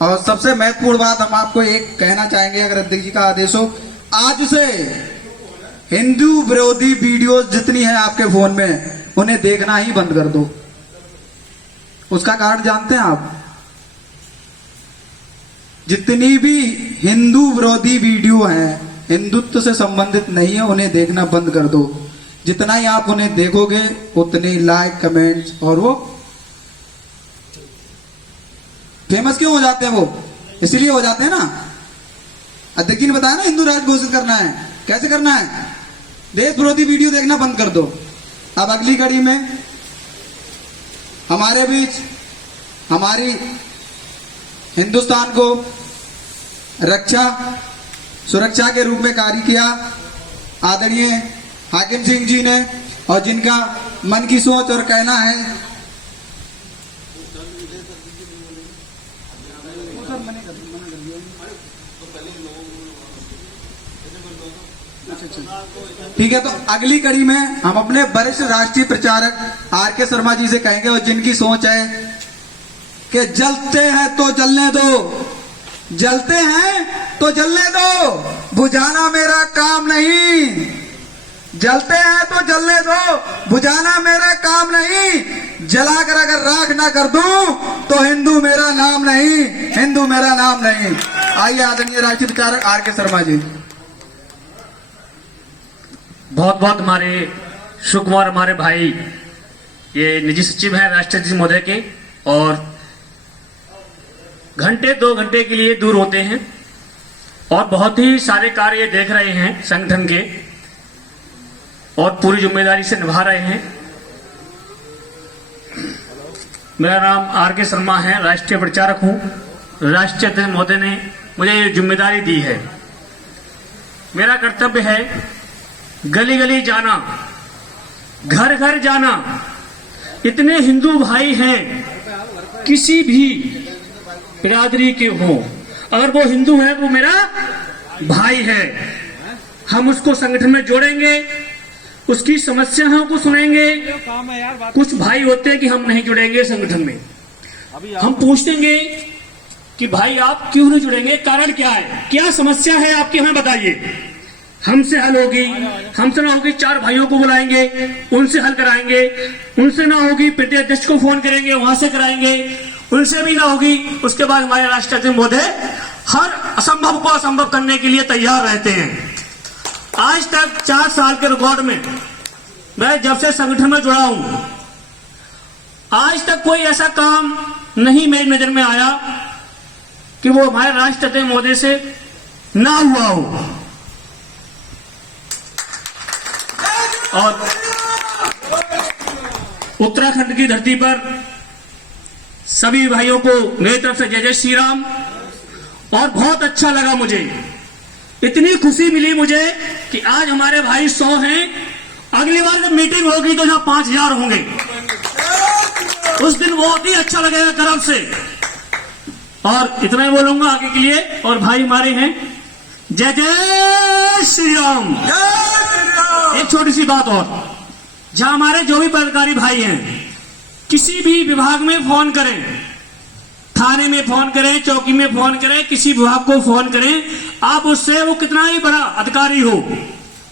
और सबसे महत्वपूर्ण बात हम आपको एक कहना चाहेंगे, अगर अध्यक्ष जी का आदेश हो, आज से हिंदू विरोधी वीडियोस जितनी है आपके फोन में, उन्हें देखना ही बंद कर दो। उसका कारण जानते हैं आप? जितनी भी हिंदू विरोधी वीडियो हैं, हिंदुत्व से संबंधित नहीं है, उन्हें देखना बंद कर दो। जितना ही आप उन्हें देखोगे उतने ही लाइक, कमेंट्स और वो फेमस क्यों हो जाते हैं? वो इसीलिए हो जाते हैं ना। अध्यक्ष जी ने बताया ना, हिंदू राष्ट्र घोषित करना है। कैसे करना है? देश विरोधी वीडियो देखना बंद कर दो। अब अगली कड़ी में हमारे बीच हमारी हिंदुस्तान को रक्षा सुरक्षा के रूप में कार्य किया आदरणीय हाकिम सिंह जी ने, और जिनका मन की सोच और कहना है, ठीक है। तो अगली कड़ी में हम अपने वरिष्ठ राष्ट्रीय प्रचारक आर.के. शर्मा जी से कहेंगे, और जिनकी सोच है कि जलते हैं तो जलने दो, जलते हैं तो जलने दो, बुझाना मेरा काम नहीं। जलते हैं तो जलने दो, बुझाना मेरा काम नहीं। जलाकर अगर राख ना कर दूं तो हिंदू मेरा नाम नहीं, हिंदू मेरा नाम नहीं। आइए आदरणीय राष्ट्रीय प्रचारक आर.के. शर्मा जी। बहुत बहुत हमारे शिवकुमार हमारे भाई ये निजी सचिव हैं राष्ट्रीय अध्यक्ष महोदय के, और घंटे 2 घंटे के लिए दूर होते हैं और बहुत ही सारे कार्य देख रहे हैं संगठन के, और पूरी जिम्मेदारी से निभा रहे हैं। मेरा नाम आर.के. शर्मा है, राष्ट्रीय प्रचारक हूं। राष्ट्रीय अध्यक्ष महोदय ने मुझे ये जिम्मेदारी दी है। मेरा कर्तव्य है गली गली जाना, घर घर जाना। इतने हिंदू भाई हैं, किसी भी बिरादरी के हो, अगर वो हिंदू है वो मेरा भाई है। हम उसको संगठन में जोड़ेंगे, उसकी समस्याओं को सुनेंगे। कुछ भाई होते हैं कि हम नहीं जुड़ेंगे संगठन में, हम पूछेंगे कि भाई आप क्यों नहीं जुड़ेंगे, कारण क्या है, क्या समस्या है आपकी, हमें बताइए। हमसे हल होगी, हमसे ना होगी 4 भाइयों को बुलाएंगे, उनसे हल कराएंगे। उनसे ना होगी प्रदेश अध्यक्ष को फोन करेंगे, वहां से कराएंगे। उनसे भी ना होगी, उसके बाद हमारे राष्ट्रीय अध्यक्ष महोदय हर असंभव को असंभव करने के लिए तैयार रहते हैं। आज तक 4 साल के रिकॉर्ड में मैं जब से संगठन में जुड़ा हूं, आज तक कोई ऐसा काम नहीं मेरी नजर में आया कि वो हमारे राष्ट्रीय अध्यक्ष महोदय से ना हुआ हो। और उत्तराखंड की धरती पर सभी भाइयों को मेरी तरफ से जय जय श्री राम। और बहुत अच्छा लगा मुझे, इतनी खुशी मिली मुझे कि आज हमारे भाई 100 हैं, अगली बार जब मीटिंग होगी तो यहाँ 5000 होंगे, उस दिन बहुत ही अच्छा लगेगा कर्म से। और इतना ही बोलूंगा आगे के लिए। और भाई हमारे हैं, जय जय श्री राम। एक छोटी सी बात और, जहां हमारे जो भी पदाधिकारी भाई हैं, किसी भी विभाग में फोन करें, थाने में फोन करें, चौकी में फोन करें, किसी विभाग को फोन करें, आप उससे, वो कितना ही बड़ा अधिकारी हो,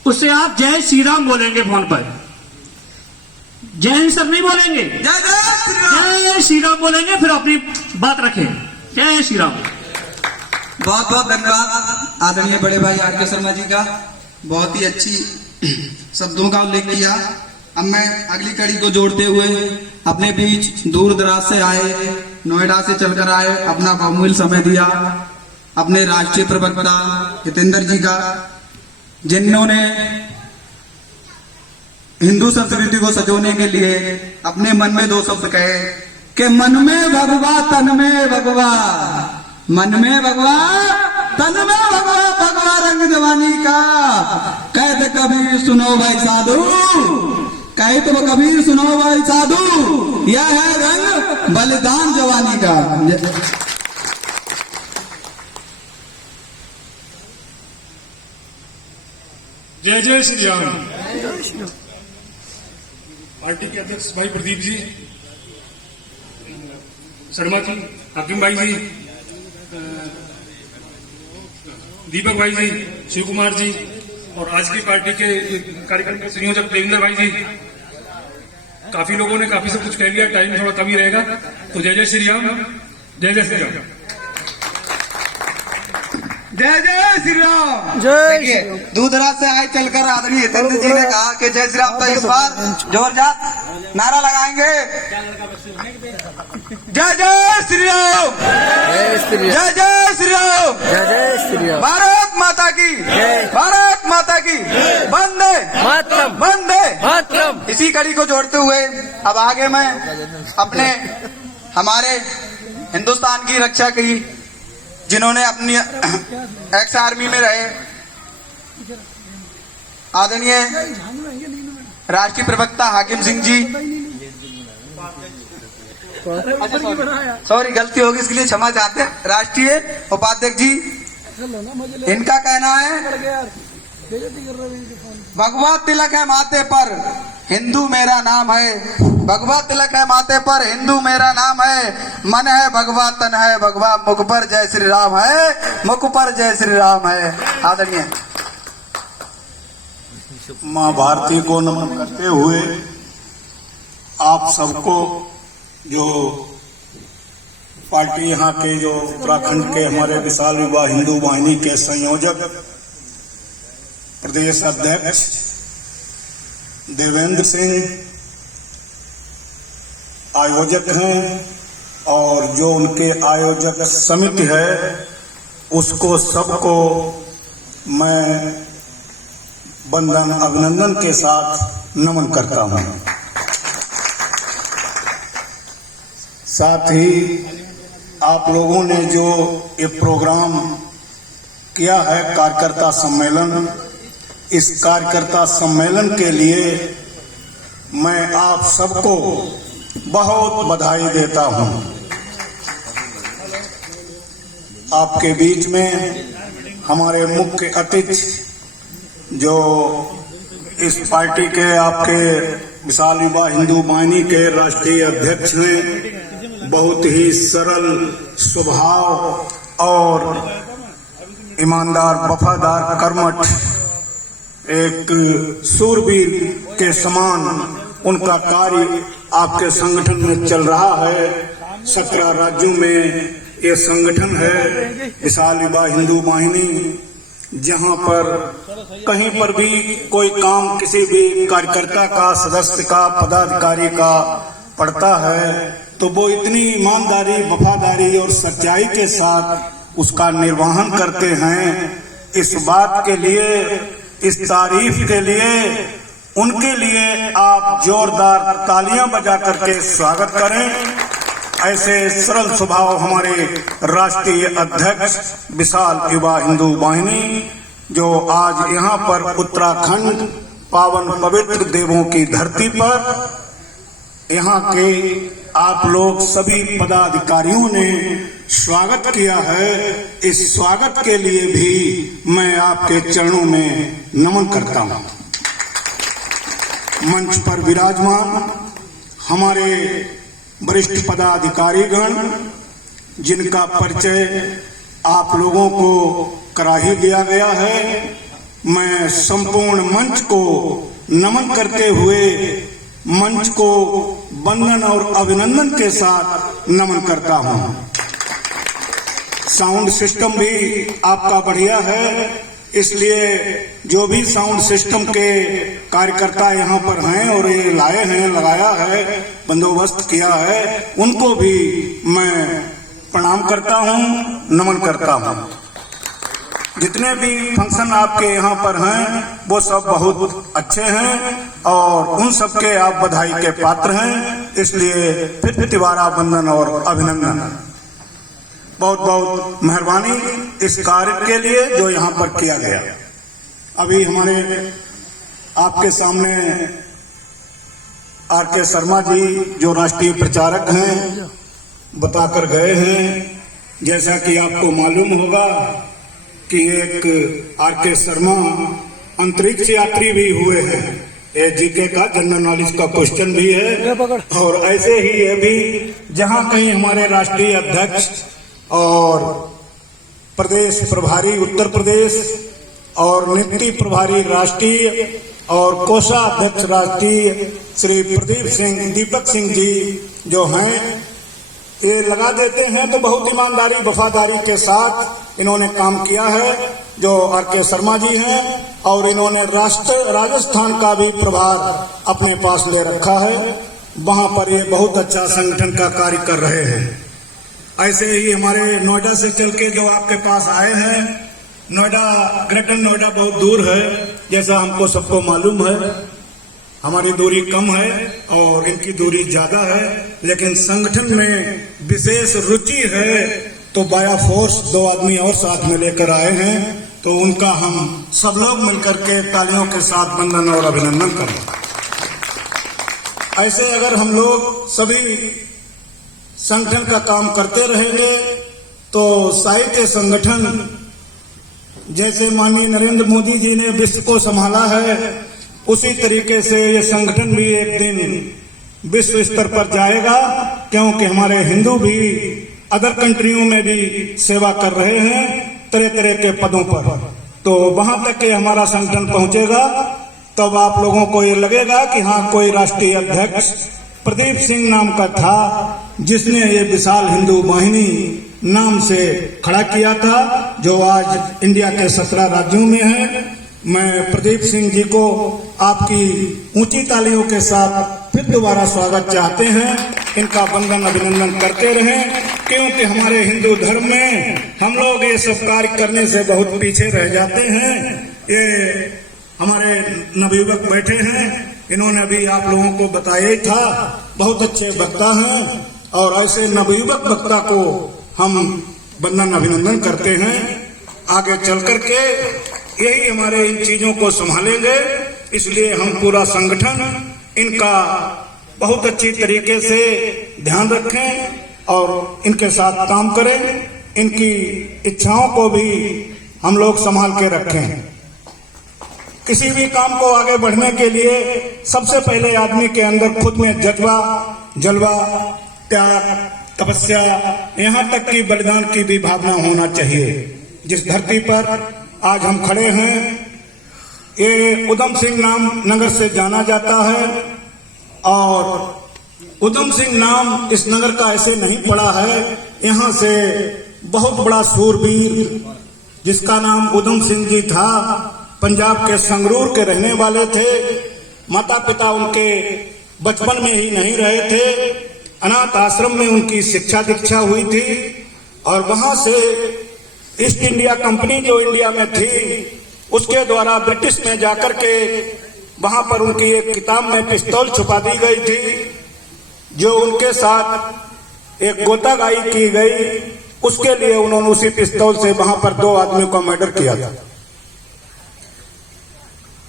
उससे आप जय श्री राम बोलेंगे फोन पर। जय हिंद सर नहीं बोलेंगे, जय श्री राम बोलेंगे, फिर अपनी बात रखें। जय श्री राम। बहुत बहुत धन्यवाद आदरणीय बड़े भाई आर के शर्मा जी का, बहुत ही अच्छी शब्दों का उल्लेख किया। अब मैं अगली कड़ी को जोड़ते हुए अपने बीच दूर दराज से आए, नोएडा से चलकर आए, अपना बहुमूल्य समय दिया अपने राष्ट्रीय प्रवक्ता हितेंद्र जी का, जिन्होंने हिंदू संस्कृति को सजोने के लिए अपने मन में 2 शब्द कहे कि मन में भगवा तन में भगवा, मन में भगवा तन में भगवा, भगवा रंग जवानी का, कहते कबीर सुनो भाई साधु, कहते वो कबीर सुनो भाई साधु, यह है रंग बलिदान जवानी का। जय जय श्री राम। पार्टी के अध्यक्ष भाई प्रदीप जी, शर्मा जी, हाकिम भाई जी, दीपक भाई जी, शिव कुमार जी, और आज की पार्टी के कार्यक्रम के संयोजक देवेंद्र भाई जी, काफी लोगों ने काफी सब कुछ कह लिया, टाइम थोड़ा कम ही रहेगा, तो जय जय श्री राम, जय जय श्री राम। जय जय श्री राम। जय दूर दराज से आए चलकर आदरणीय हितेंद्र जी ने कहा कि जय श्री राम, तो इस बार जोरदार नारा लगाएंगे। जय जय श्री राम, जय श्री राम, जय जय श्री राम, जय जय श्री राम, भारत माता की, भारत माता की, वंदे मातरम, वंदे मातरम। इसी कड़ी को जोड़ते हुए अब आगे मैं अपने हमारे हिंदुस्तान की रक्षा की, जिन्होंने अपनी एक्स आर्मी में रहे, आदरणीय राष्ट्रीय प्रवक्ता हाकिम सिंह जी, सॉरी गलती होगी इसके लिए क्षमा चाहते हैं, राष्ट्रीय उपाध्यक्ष जी, इनका कहना है भगवा तिलक है माथे पर, हिंदू मेरा नाम है, भगवा तिलक है माथे पर, हिंदू मेरा नाम है, मन है भगवा तन है भगवा, मुख पर जय श्री राम है, मुख पर जय श्री राम है। आदरणीय माँ भारती को नमन करते हुए आप सबको, जो पार्टी यहाँ के जो उत्तराखंड के हमारे विशाल युवा हिंदू वाहिनी के संयोजक प्रदेश अध्यक्ष देवेंद्र सिंह आयोजक हैं, और जो उनके आयोजक समिति है, उसको सबको मैं वंदन अभिनंदन के साथ नमन करता हूं। साथ ही आप लोगों ने जो ये प्रोग्राम किया है कार्यकर्ता सम्मेलन, इस कार्यकर्ता सम्मेलन के लिए मैं आप सबको बहुत बधाई देता हूं। आपके बीच में हमारे मुख्य अतिथि जो इस पार्टी के आपके विशाल युवा हिंदू वाहिनी के राष्ट्रीय अध्यक्ष हैं, बहुत ही सरल स्वभाव और ईमानदार, वफादार, कर्मठ, एक सूरवीर के समान उनका कार्य आपके संगठन में चल रहा है। 17 राज्यों में ये संगठन है विशाल युवा हिंदू वाहिनी, जहां पर कहीं पर भी कोई काम किसी भी कार्यकर्ता का, सदस्य का, पदाधिकारी का पड़ता है तो वो इतनी ईमानदारी, वफादारी और सच्चाई के साथ उसका निर्वहन करते हैं। इस बात के लिए, इस तारीफ के लिए, उनके लिए आप जोरदार तालियां बजा करके स्वागत करें। ऐसे सरल स्वभाव हमारे राष्ट्रीय अध्यक्ष विशाल युवा हिंदू वाहिनी, जो आज यहाँ पर उत्तराखंड पावन पवित्र देवों की धरती पर यहाँ के आप लोग सभी पदाधिकारियों ने स्वागत किया है। इस स्वागत के लिए भी मैं आपके चरणों में नमन करता हूँ। मंच पर विराजमान हमारे वरिष्ठ पदाधिकारीगण, जिनका परिचय आप लोगों को करा ही दिया गया है, मैं संपूर्ण मंच को नमन करते हुए मंच को वंदन और अभिनंदन के साथ नमन करता हूं। साउंड सिस्टम भी आपका बढ़िया है, इसलिए जो भी साउंड सिस्टम के कार्यकर्ता यहाँ पर हैं और ये लाए हैं, लगाया है, बंदोबस्त किया है, उनको भी मैं प्रणाम करता हूं, नमन करता हूं। जितने भी फंक्शन आपके यहाँ पर हैं वो सब बहुत अच्छे हैं और उन सब के आप बधाई के पात्र हैं, इसलिए फिर तिवारा वंदन और अभिनंदन। बहुत बहुत मेहरबानी इस कार्य के लिए जो यहाँ पर किया गया। अभी हमारे आपके सामने आर.के. शर्मा जी जो राष्ट्रीय प्रचारक हैं बताकर गए हैं। जैसा कि आपको मालूम होगा कि एक आर.के. शर्मा अंतरिक्ष यात्री भी हुए हैं। ये जीके का जनरल नॉलेज का क्वेश्चन भी है। और ऐसे ही ये भी जहां कहीं हमारे राष्ट्रीय अध्यक्ष और प्रदेश प्रभारी उत्तर प्रदेश और नीति प्रभारी राष्ट्रीय और कोषाध्यक्ष राष्ट्रीय श्री दीपक सिंह जी जो हैं, ये लगा देते हैं तो बहुत ईमानदारी वफादारी के साथ इन्होंने काम किया है। जो आर.के. शर्मा जी हैं और इन्होंने राजस्थान का भी प्रभार अपने पास ले रखा है, वहां पर ये बहुत अच्छा संगठन का कार्य कर रहे हैं। ऐसे ही हमारे नोएडा से चल के जो आपके पास आए हैं, नोएडा ग्रेटर नोएडा बहुत दूर है, जैसा हमको सबको मालूम है। हमारी दूरी कम है और इनकी दूरी ज्यादा है, लेकिन संगठन में विशेष रुचि है तो बाया फोर्स 2 आदमी और साथ में लेकर आए हैं, तो उनका हम सब लोग मिलकर के तालियों के साथ वंदन और अभिनंदन करें। ऐसे अगर हम लोग सभी संगठन का काम करते रहेंगे तो साहित्य संगठन, जैसे माननीय नरेंद्र मोदी जी ने विश्व को संभाला है, उसी तरीके से ये संगठन भी एक दिन विश्व स्तर पर जाएगा, क्योंकि हमारे हिंदू भी अदर कंट्रियों में भी सेवा कर रहे हैं तरह तरह के पदों पर। तो वहां तक के हमारा संगठन पहुंचेगा तब आप लोगों को ये लगेगा कि हाँ, कोई राष्ट्रीय अध्यक्ष प्रदीप सिंह नाम का था जिसने ये विशाल हिंदू वाहिनी नाम से खड़ा किया था, जो आज इंडिया के 17 राज्यों में है। मैं प्रदीप सिंह जी को आपकी ऊंची तालियों के साथ फिर दोबारा स्वागत चाहते हैं। इनका वंदन अभिनंदन करते रहें, क्योंकि हमारे हिंदू धर्म में हम लोग ये सब कार्य करने से बहुत पीछे रह जाते हैं। ये हमारे नवयुवक बैठे हैं, इन्होंने भी आप लोगों को बताया ही था, बहुत अच्छे वक्ता हैं और ऐसे नवयुवक वक्ता को हम वंदन अभिनंदन करते हैं। आगे चल करके यही हमारे इन चीजों को संभालेंगे, इसलिए हम पूरा संगठन इनका बहुत अच्छी तरीके से ध्यान रखें और इनके साथ काम करें। इनकी इच्छाओं को भी हम लोग संभाल के रखें। किसी भी काम को आगे बढ़ने के लिए सबसे पहले आदमी के अंदर खुद में जलवा, त्याग, तपस्या, यहाँ तक कि बलिदान की भी भावना होना चाहिए। जिस धरती पर आज हम खड़े हैं, ये उधम सिंह नाम नगर से जाना जाता है और उधम सिंह नाम इस नगर का ऐसे नहीं पड़ा है। यहाँ से बहुत बड़ा सूरवीर जिसका नाम उधम सिंह जी था, पंजाब के संगरूर के रहने वाले थे। माता पिता उनके बचपन में ही नहीं रहे थे, अनाथ आश्रम में उनकी शिक्षा दीक्षा हुई थी और वहां से ईस्ट इंडिया कंपनी जो इंडिया में थी उसके द्वारा ब्रिटिश में जाकर के वहां पर उनकी एक किताब में पिस्तौल छुपा दी गई थी, जो उनके साथ एक गोतागाई की गई, उसके लिए उन्होंने उसी पिस्तौल से वहां पर 2 आदमियों का मर्डर किया था।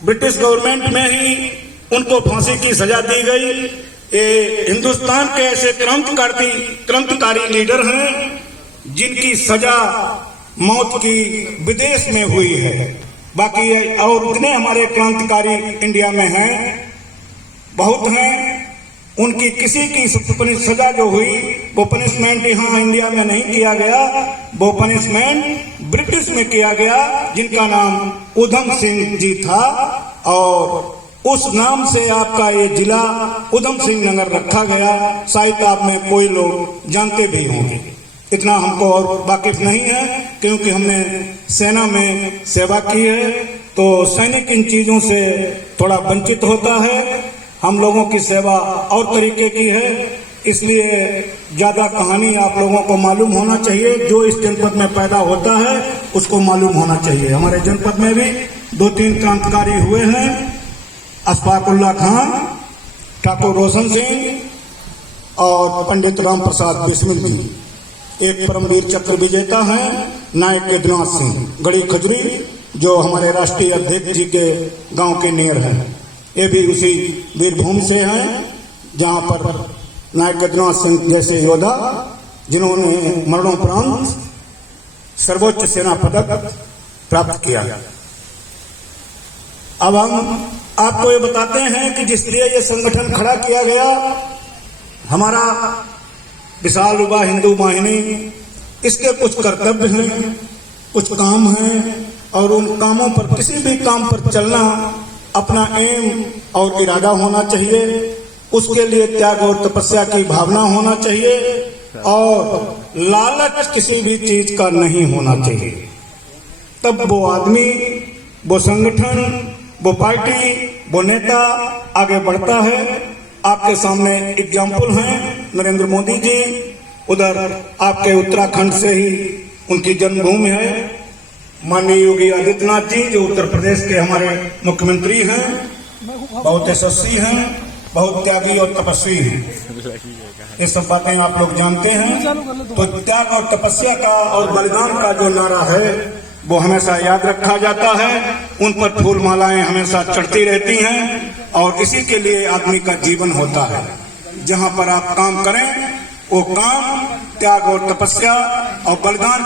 ब्रिटिश गवर्नमेंट में ही उनको फांसी की सजा दी गई। ये हिंदुस्तान के ऐसे क्रांतिकारी लीडर हैं जिनकी सजा मौत की विदेश में हुई है। बाकी और उतने हमारे क्रांतिकारी इंडिया में हैं, बहुत हैं, उनकी किसी की सजा जो हुई वो पनिशमेंट यहाँ इंडिया में नहीं किया गया, वो पनिशमेंट ब्रिटिश में किया गया, जिनका नाम उधम सिंह जी था। और उस नाम से आपका ये जिला उधम सिंह नगर रखा गया। शायद आप में कोई लोग जानते भी होंगे, इतना हमको और वाकिफ नहीं है, क्योंकि हमने सेना में सेवा की है। तो सैनिक इन चीजों से थोड़ा वंचित होता है। हम लोगों की सेवा और तरीके की है, इसलिए ज्यादा कहानी आप लोगों को मालूम होना चाहिए। जो इस जनपद में पैदा होता है उसको मालूम होना चाहिए। हमारे जनपद में भी 2-3 क्रांतिकारी हुए हैं, अशफाकुल्ला खान, ठाकुर रोशन सिंह और पंडित राम प्रसाद बिस्मिल जी। एक परमवीर चक्र विजेता है नायक केदारनाथ सिंह गड़ी खजूरी, जो हमारे राष्ट्रीय अध्यक्ष जी के गांव के नियर हैं। ये भी उसी वीरभूमि से हैं जहां पर नायक केदारनाथ सिंह जैसे योद्धा, जिन्होंने मरणोपरांत सर्वोच्च सेना पदक प्राप्त किया। अब हम आपको ये बताते हैं कि जिस लिए ये संगठन खड़ा किया गया, हमारा विशाल युवा हिंदू वाहिनी, इसके कुछ कर्तव्य हैं, कुछ काम हैं, और उन कामों पर, किसी भी काम पर चलना अपना एम और इरादा होना चाहिए। उसके लिए त्याग और तपस्या की भावना होना चाहिए, और लालच किसी भी चीज का नहीं होना चाहिए। तब वो आदमी, वो संगठन, वो पार्टी, वो नेता आगे बढ़ता है। आपके सामने एग्जाम्पल हैं नरेंद्र मोदी जी, उधर आपके उत्तराखंड से ही उनकी जन्मभूमि है। माननीय योगी आदित्यनाथ जी, जो उत्तर प्रदेश के हमारे मुख्यमंत्री हैं, बहुत यशस्वी हैं, बहुत त्यागी और तपस्वी हैं। ये सब बातें आप लोग जानते हैं। तो त्याग और तपस्या का और बलिदान का जो नारा है वो हमेशा याद रखा जाता है। उन पर फूल मालाएं हमेशा चढ़ती रहती हैं, और इसी के लिए आदमी का जीवन होता है। जहां पर आप काम करें वो काम त्याग और तपस्या और बलिदान